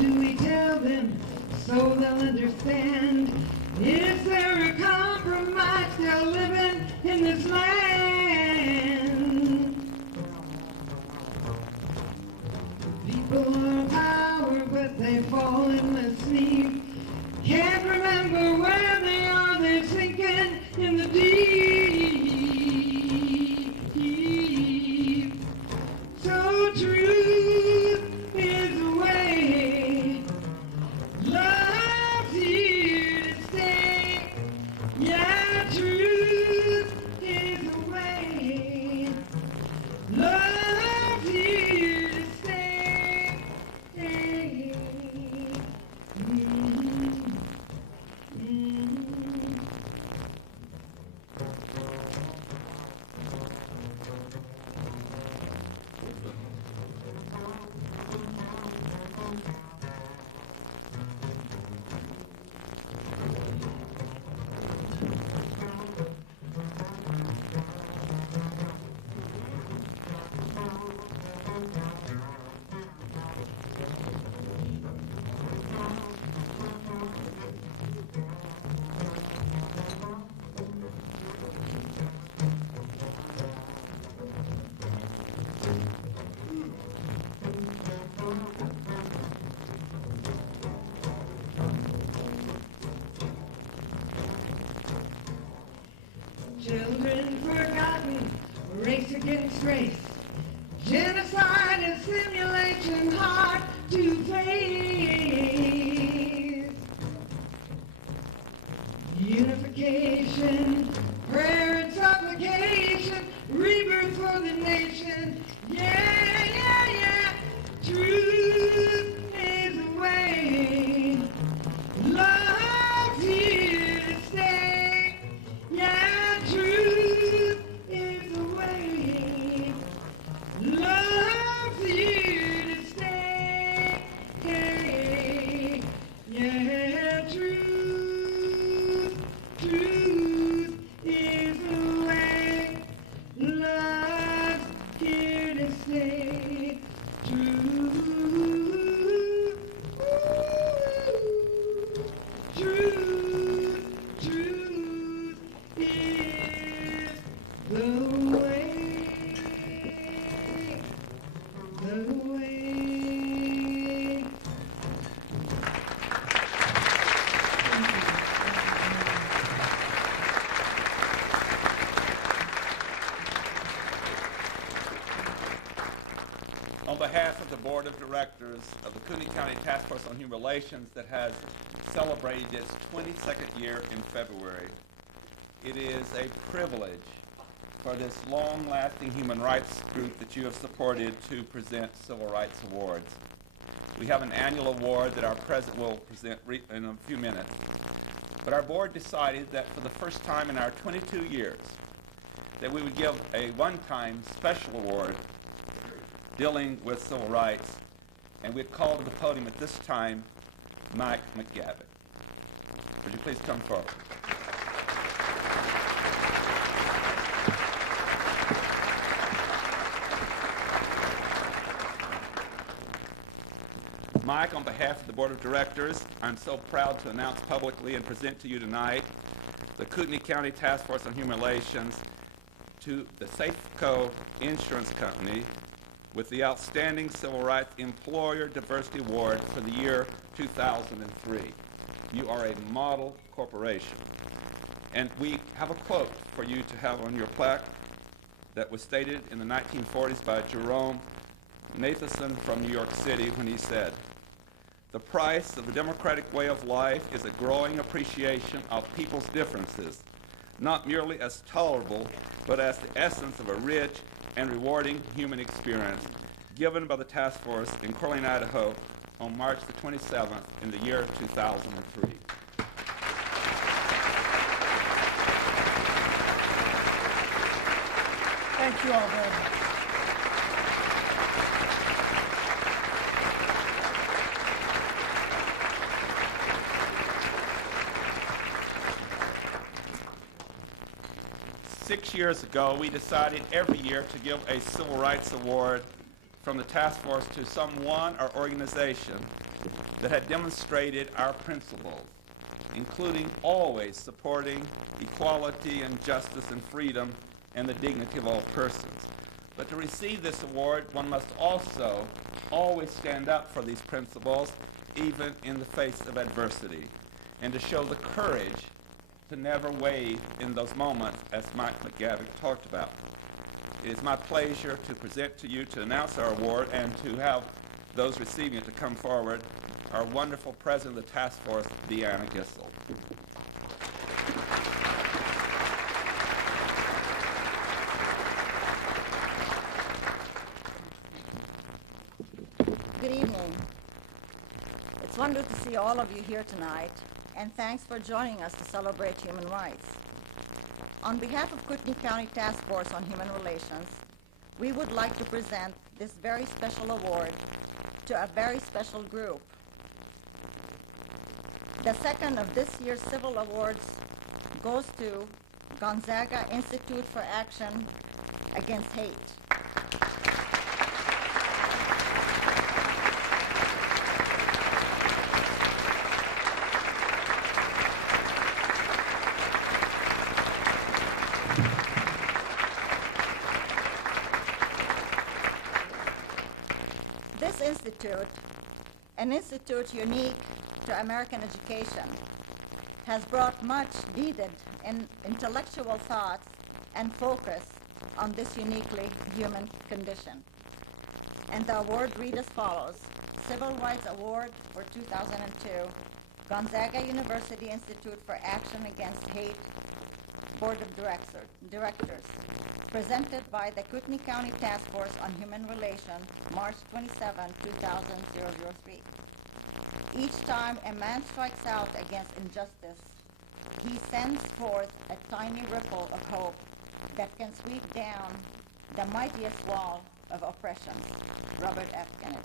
do we tell them so they'll understand? Is there a compromise still living in this land? People are power, but they fall in the sleep. Can't remember where they are, they're sinking in the deep. So truth is the way, love's here to stay. Yeah, truth is the way, love's here to stay. Children forgotten, race against race. Genocide and simulation hard to face. Unification, prayer and supplication, rebirth for the nation. Yeah, yeah, yeah. Truth is the way. Love's here to stay. Yeah, truth is the way. Love's here to stay. Yeah, truth is the way. Love's here to stay. Truth is the way. The way. On behalf of the Board of Directors of the Kootenai County Task Force on Human Relations that has celebrated its 22nd year in February, it is a privilege for this long-lasting human rights group that you have supported to present Civil Rights Awards. We have an annual award that our president will present in a few minutes, but our board decided that for the first time in our 22 years that we would give a one-time special award dealing with civil rights, and we'd call to the podium at this time Mike McGavitt. Would you please come forward? Mike, on behalf of the Board of Directors, I'm so proud to announce publicly and present to you tonight the Kootenai County Task Force on Human Relations to the Safeco Insurance Company with the Outstanding Civil Rights Employer Diversity Award for the year 2003. You are a model corporation. And we have a quote for you to have on your plaque that was stated in the 1940s by Jerome Nathanson from New York City when he said, "The price of the democratic way of life is a growing appreciation of people's differences, not merely as tolerable, but as the essence of a rich and rewarding human experience," given by the task force in Coeur d'Alene, Idaho on March the 27th in the year 2003. Thank you all very much. 6 years ago, we decided every year to give a Civil Rights Award from the task force to someone or organization that had demonstrated our principles, including always supporting equality and justice and freedom and the dignity of all persons. But to receive this award, one must also always stand up for these principles, even in the face of adversity, and to show the courage to never wave in those moments, as Mike McGavick talked about. It is my pleasure to present to you, to announce our award, and to have those receiving it to come forward, our wonderful president of the task force, Deanna Gissel. Good evening. It's wonderful to see all of you here tonight, and thanks for joining us to celebrate human rights. On behalf of Kootenai County Task Force on Human Relations, we would like to present this very special award to a very special group. The second of this year's civil awards goes to Gonzaga Institute for Action Against Hate. This institute, an institute unique to American education, has brought much needed and intellectual thoughts and focus on this uniquely human condition. And the award reads as follows: Civil Rights Award for 2002, Gonzaga University Institute for Action Against Hate Board of Directors, presented by the Kootenai County Task Force on Human Relations, March 27, 2003. Each time a man strikes out against injustice, he sends forth a tiny ripple of hope that can sweep down the mightiest wall of oppression. Robert F. Kennedy.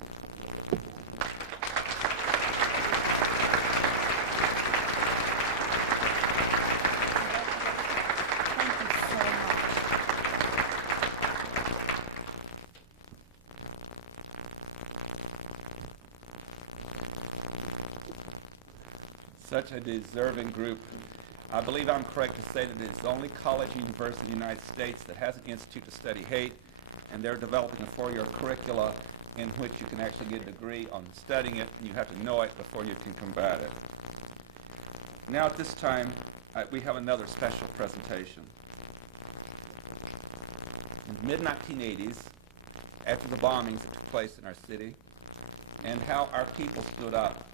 Thank you so much. Such a deserving group. I believe I'm correct to say that it's the only college and university in the United States that has an institute to study hate, and they're developing a four-year curricula in which you can actually get a degree on studying it, and you have to know it before you can combat it. Now at this time, we have another special presentation. In the mid-1980s, after the bombings that took place in our city, and how our people stood up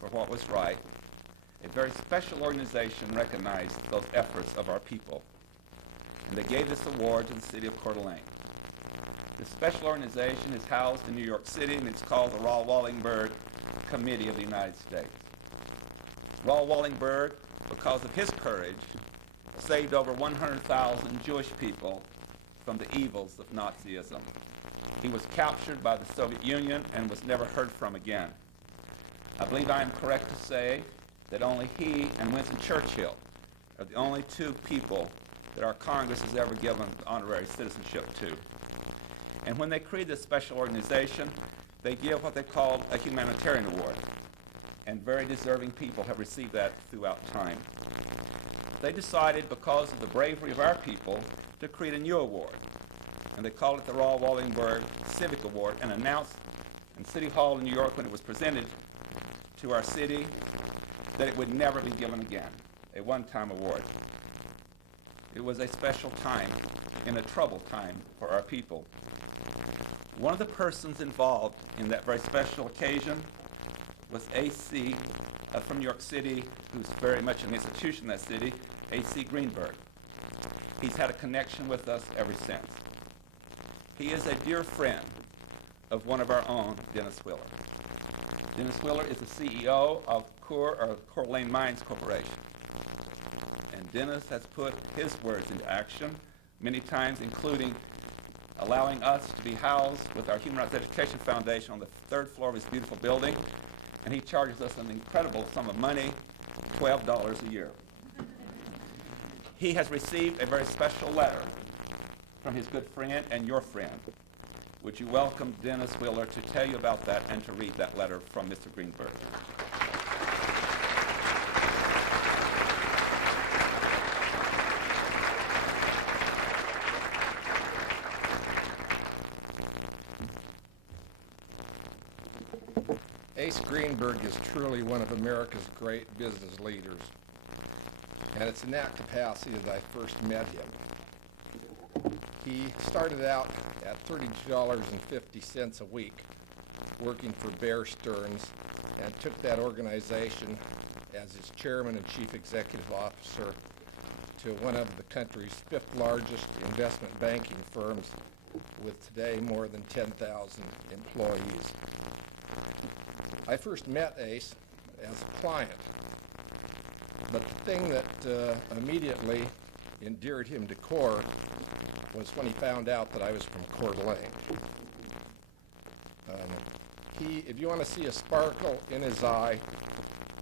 for what was right, a very special organization recognized those efforts of our people, and they gave this award to the city of Coeur d'Alene. This special organization is housed in New York City, and it's called the Raoul Wallenberg Committee of the United States. Raoul Wallenberg, because of his courage, saved over 100,000 Jewish people from the evils of Nazism. He was captured by the Soviet Union and was never heard from again. I believe I am correct to say that only he and Winston Churchill are the only two people that our Congress has ever given honorary citizenship to. And when they created this special organization, they give what they called a humanitarian award. And very deserving people have received that throughout time. They decided, because of the bravery of our people, to create a new award. And they called it the Raoul Wallenberg Civic Award, and announced in City Hall in New York when it was presented to our city that it would never be given again, a one-time award. It was a special time and a troubled time for our people. One of the persons involved in that very special occasion was A.C. From New York City, who's very much an institution in that city, A.C. Greenberg. He's had a connection with us ever since. He is a dear friend of one of our own, Dennis Wheeler. Dennis Wheeler is the CEO of Coeur d'Alene Mines Corporation. And Dennis has put his words into action many times, including allowing us to be housed with our Human Rights Education Foundation on the third floor of his beautiful building. And he charges us an incredible sum of money, $12 a year. He has received a very special letter from his good friend and your friend, Would you welcome Dennis Wheeler to tell you about that and to read that letter from Mr. Greenberg? Ace Greenberg is truly one of America's great business leaders, and it's in that capacity that I first met him. He started out at $32.50 a week working for Bear Stearns and took that organization as his chairman and chief executive officer to one of the country's fifth largest investment banking firms with today more than 10,000 employees. I first met Ace as a client, but the thing that immediately endeared him to Coeur was when he found out that I was from Coeur d'Alene. If you want to see a sparkle in his eye,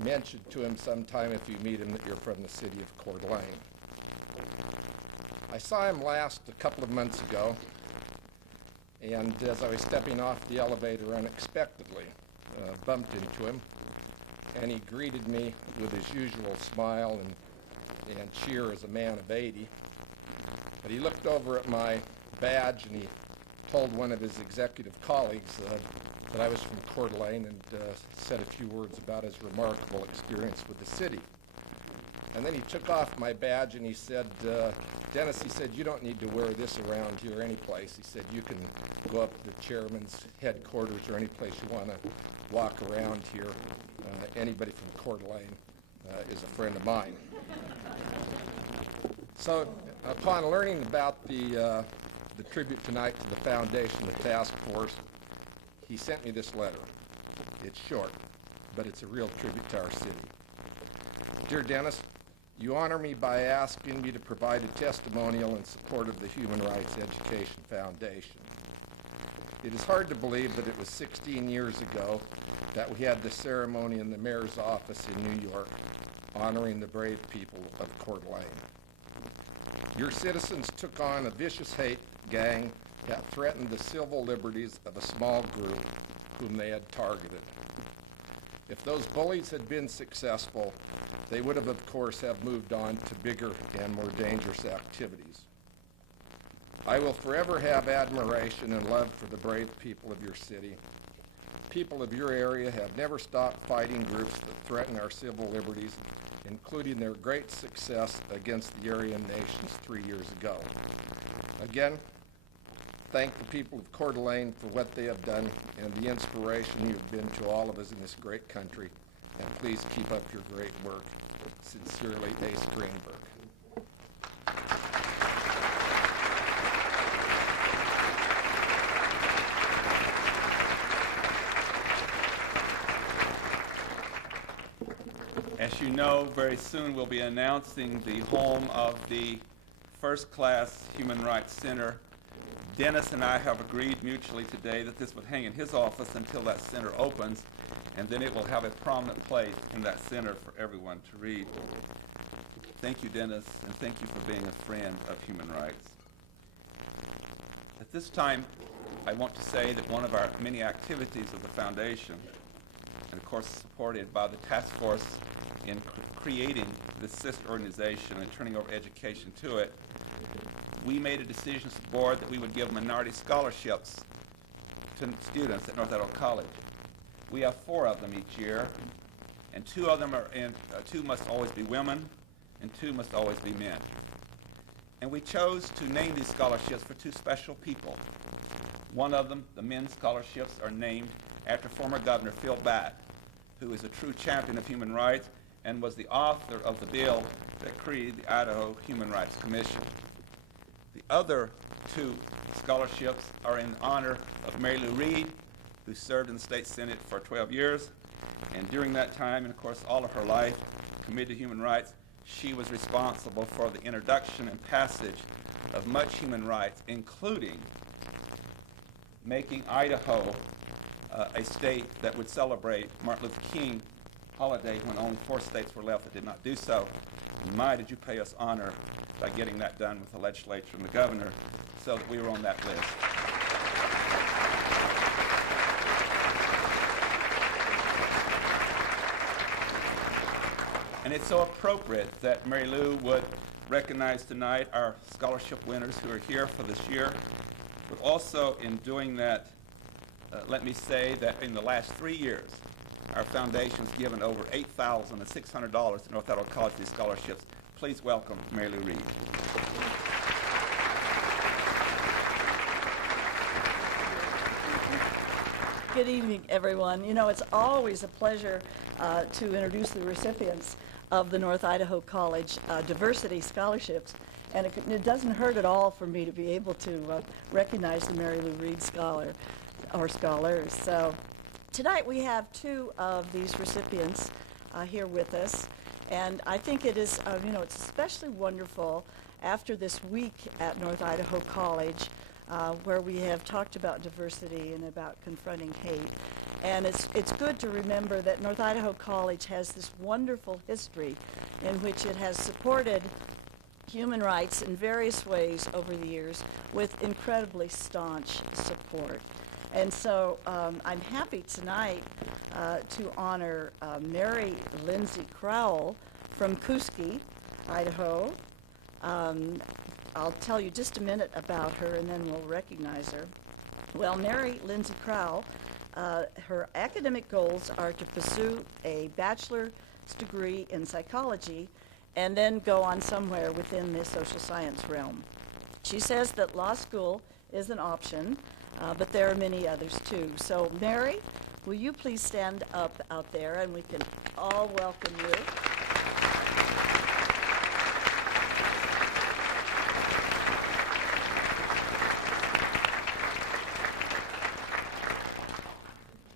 mention to him sometime if you meet him that you're from the city of Coeur d'Alene. I saw him last a couple of months ago, and as I was stepping off the elevator unexpectedly, bumped into him, and he greeted me with his usual smile and cheer as a man of 80. But he looked over at my badge and he told one of his executive colleagues that I was from Coeur d'Alene and said a few words about his remarkable experience with the city. And then he took off my badge and he said, Dennis, he said, you don't need to wear this around here any place. He said, you can go up to the chairman's headquarters or any place you want to walk around here. Anybody from Coeur d'Alene is a friend of mine. So upon learning about the tribute tonight to the foundation, the task force, he sent me this letter. It's short, but it's a real tribute to our city. Dear Dennis, you honor me by asking me to provide a testimonial in support of the Human Rights Education Foundation. It is hard to believe that it was 16 years ago that we had the ceremony in the mayor's office in New York honoring the brave people of Coeur d'Alene. Your citizens took on a vicious hate gang that threatened the civil liberties of a small group whom they had targeted. If those bullies had been successful, they would have, of course, have moved on to bigger and more dangerous activities. I will forever have admiration and love for the brave people of your city. People of your area have never stopped fighting groups that threaten our civil liberties, including their great success against the Aryan nations 3 years ago. Again, thank the people of Coeur d'Alene for what they have done and the inspiration you've been to all of us in this great country. And please keep up your great work. Sincerely, Ace Greenberg. As you know, very soon we'll be announcing the home of the first-class Human Rights Center. Dennis and I have agreed mutually today that this would hang in his office until that center opens, and then it will have a prominent place in that center for everyone to read. Thank you, Dennis, and thank you for being a friend of human rights. At this time, I want to say that one of our many activities of the foundation, and of course supported by the task force in creating this sister organization and turning over education to it, we made a decision as a board that we would give minority scholarships to students at North Idaho College. We have 4 of them each year, and 2 of them two must always be women, and 2 must always be men. And we chose to name these scholarships for 2 special people. One of them, the men's scholarships, are named after former Governor Phil Batt, who is a true champion of human rights and was the author of the bill that created the Idaho Human Rights Commission. The other 2 scholarships are in honor of Mary Lou Reed, who served in the state senate for 12 years, and during that time, and of course all of her life, committed to human rights, she was responsible for the introduction and passage of much human rights, including making Idaho a state that would celebrate Martin Luther King holiday when only 4 states were left that did not do so. And my, did you pay us honor by getting that done with the legislature and the governor so that we were on that list. And it's so appropriate that Mary Lou would recognize tonight our scholarship winners who are here for this year. But also in doing that, let me say that in the last 3 years, our foundation's given over $8,600 to North Idaho College these scholarships. Please welcome Mary Lou Reed. Good evening, everyone. You know, it's always a pleasure to introduce the recipients of the North Idaho College Diversity Scholarships. And it doesn't hurt at all for me to be able to recognize the Mary Lou Reed Scholar, or scholars. So tonight we have two of these recipients here with us. And I think it is, you know, it's especially wonderful after this week at North Idaho College where we have talked about diversity and about confronting hate. And it's good to remember that North Idaho College has this wonderful history in which it has supported human rights in various ways over the years with incredibly staunch support. And so I'm happy tonight to honor Mary Lindsay Crowell from Kuski, Idaho. I'll tell you just a minute about her and then we'll recognize her. Well, Mary Lindsay Crowell, her academic goals are to pursue a bachelor's degree in psychology and then go on somewhere within the social science realm. She says that law school is an option, but there are many others too. So Mary, will you please stand up out there and we can all welcome you.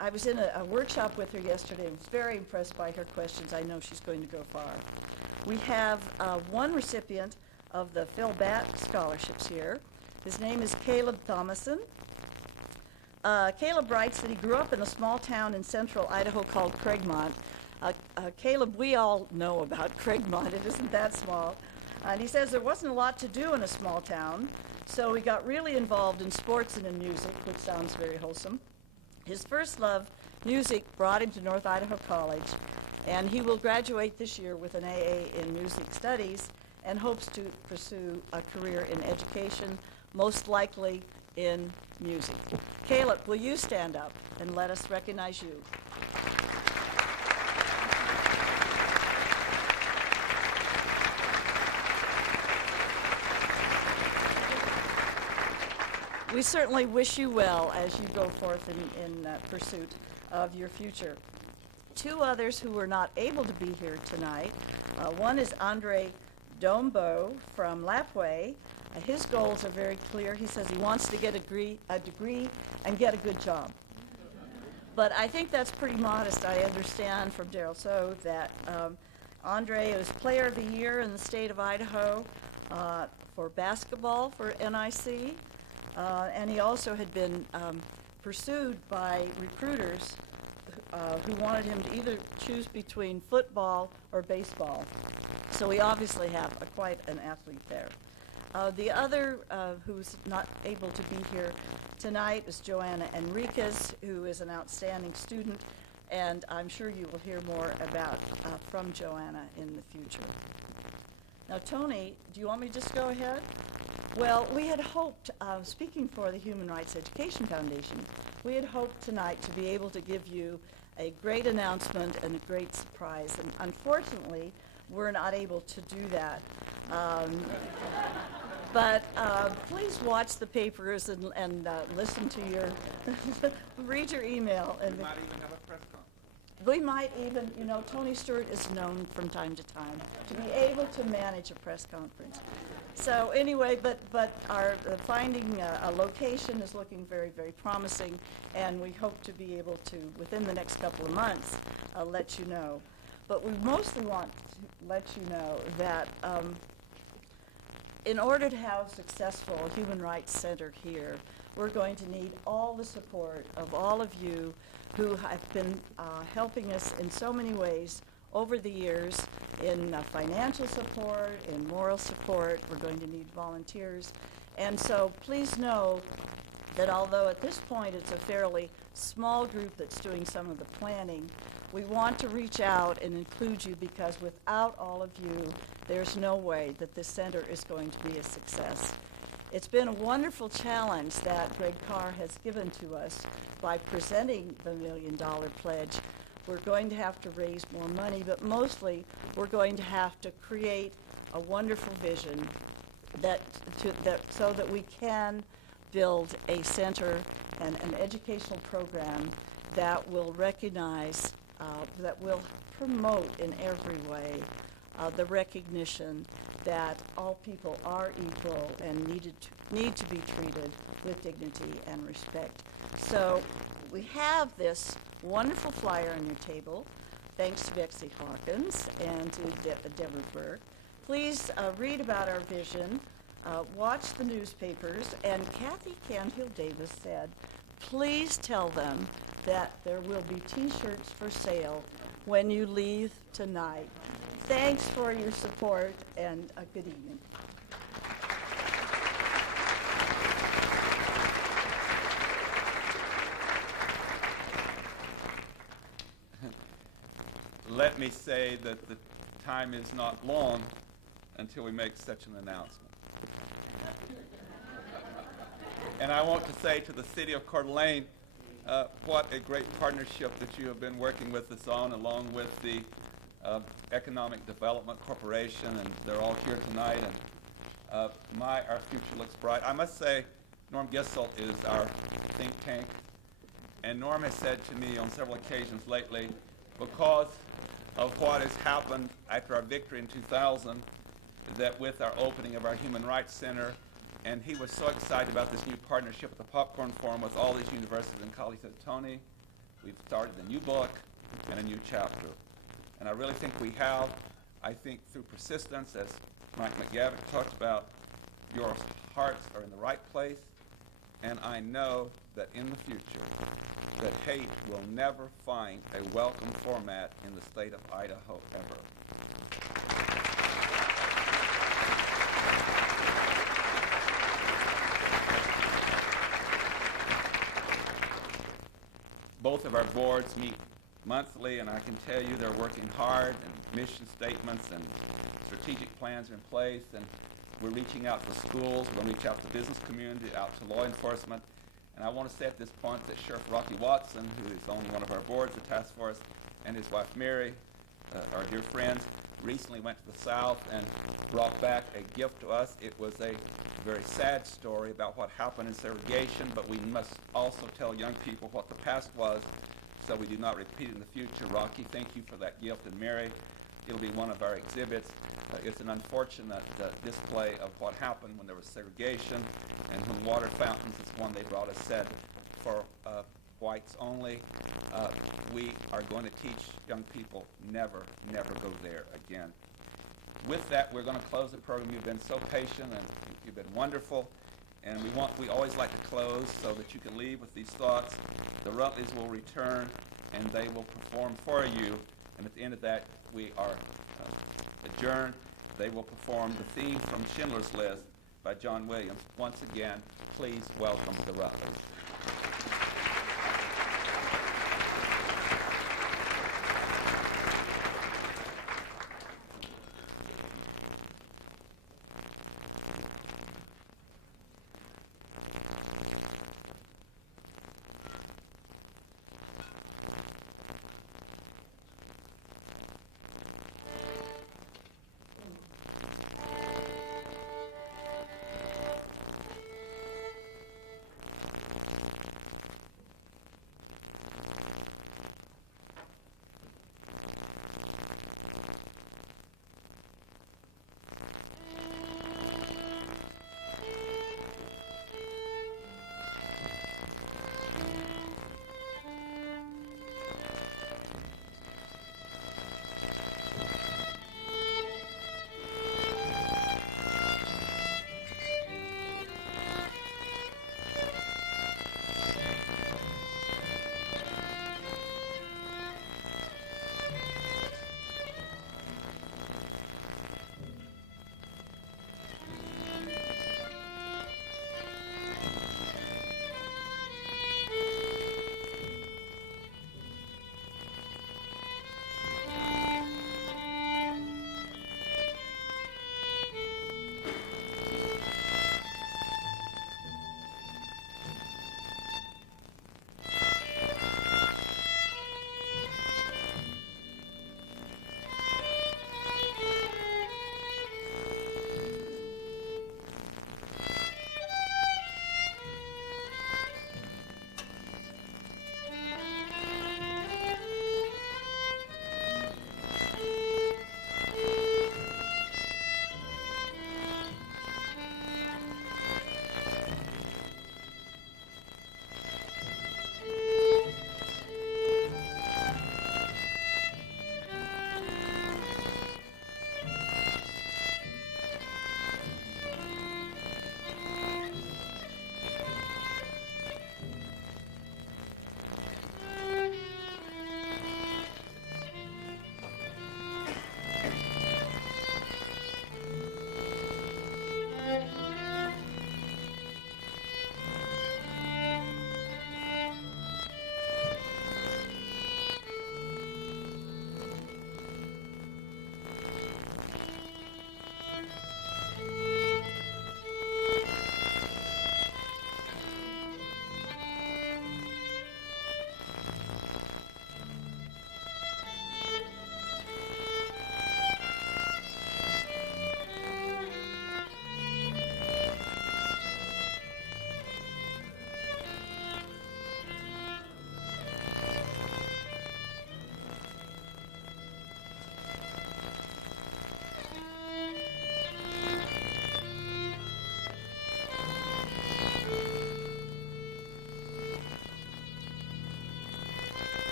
I was in a workshop with her yesterday and was very impressed by her questions. I know she's going to go far. We have one recipient of the Phil Batt scholarships here. His name is Caleb Thomason. Caleb writes that he grew up in a small town in central Idaho called Craigmont. Caleb, we all know about Craigmont. It isn't that small. And he says there wasn't a lot to do in a small town, so he got really involved in sports and in music, which sounds very wholesome. His first love, music, brought him to North Idaho College, and he will graduate this year with an AA in music studies and hopes to pursue a career in education, most likely in music. Caleb, will you stand up and let us recognize you? We certainly wish you well as you go forth in pursuit of your future. Two others who were not able to be here tonight. One is Andre Dombo from Lapway. His goals are very clear. He says he wants to get a degree and get a good job. But I think that's pretty modest. I understand from Daryl So that Andre was Player of the Year in the state of Idaho for basketball for NIC. And he also had been pursued by recruiters who wanted him to either choose between football or baseball. So we obviously have quite an athlete there. The other who's not able to be here tonight is Joanna Enriquez, who is an outstanding student, and I'm sure you will hear more about from Joanna in the future. Now, Tony, do you want me to just go ahead? Well, we had hoped, speaking for the Human Rights Education Foundation, we had hoped tonight to be able to give you a great announcement and a great surprise, and unfortunately, we're not able to do that. But please watch the papers and listen to your, read your email. And We might even have a press conference. we might even, you know, Tony Stewart is known from time to time to be able to manage a press conference. So anyway, but our finding a location is looking very, very promising, and we hope to be able to, within the next couple of months, let you know. But we mostly want to let you know that in order to have a successful Human Rights Center here, we're going to need all the support of all of you who have been helping us in so many ways over the years in financial support, in moral support. We're going to need volunteers. And so please know that although at this point it's a fairly small group that's doing some of the planning, we want to reach out and include you because without all of you, there's no way that this center is going to be a success. It's been a wonderful challenge that Greg Carr has given to us by presenting the $1 million pledge. We're going to have to raise more money, but mostly we're going to have to create a wonderful vision so that we can build a center and an educational program that will recognize, that will promote in every way the recognition that all people are equal and need to be treated with dignity and respect. So we have this wonderful flyer on your table, thanks to Betsy Hawkins and to Deborah Burke. Please read about our vision, watch the newspapers, and Kathy Canfield Davis said, please tell them that there will be t-shirts for sale when you leave tonight. Thanks for your support and a good evening. Let me say that the time is not long until we make such an announcement. And I want to say to the city of Coeur d'Alene, what a great partnership that you have been working with us on, along with the Economic Development Corporation, and they're all here tonight, and our future looks bright. I must say, Norm Gissel is our think tank, and Norm has said to me on several occasions lately, because of what has happened after our victory in 2000, that with our opening of our Human Rights Center, and he was so excited about this new partnership with the Popcorn Forum with all these universities and colleges. He said, Tony, we've started a new book and a new chapter. And I really think we have. I think through persistence, as Mike McGavick talked about, your hearts are in the right place, and I know that in the future, that hate will never find a welcome format in the state of Idaho ever. Both of our boards meet monthly, and I can tell you they're working hard, and mission statements and strategic plans are in place, and we're reaching out to schools, we're going to reach out to the business community, out to law enforcement. And I want to say at this point that Sheriff Rocky Watson, who is on one of our boards, the task force, and his wife Mary, our dear friends, recently went to the South and brought back a gift to us. It was a very sad story about what happened in segregation, but we must also tell young people what the past was so we do not repeat it in the future. Rocky, thank you for that gift, and Mary, it'll be one of our exhibits. It's an unfortunate display of what happened when there was segregation, and when water fountains, is one they brought us, said for whites only. We are going to teach young people never, never go there again. With that, we're going to close the program. You've been so patient, and you've been wonderful, and we always like to close so that you can leave with these thoughts. The Rutleys will return, and they will perform for you, and at the end of that, we are adjourned. They will perform the theme from Schindler's List by John Williams. Once again, please welcome the Rutleys.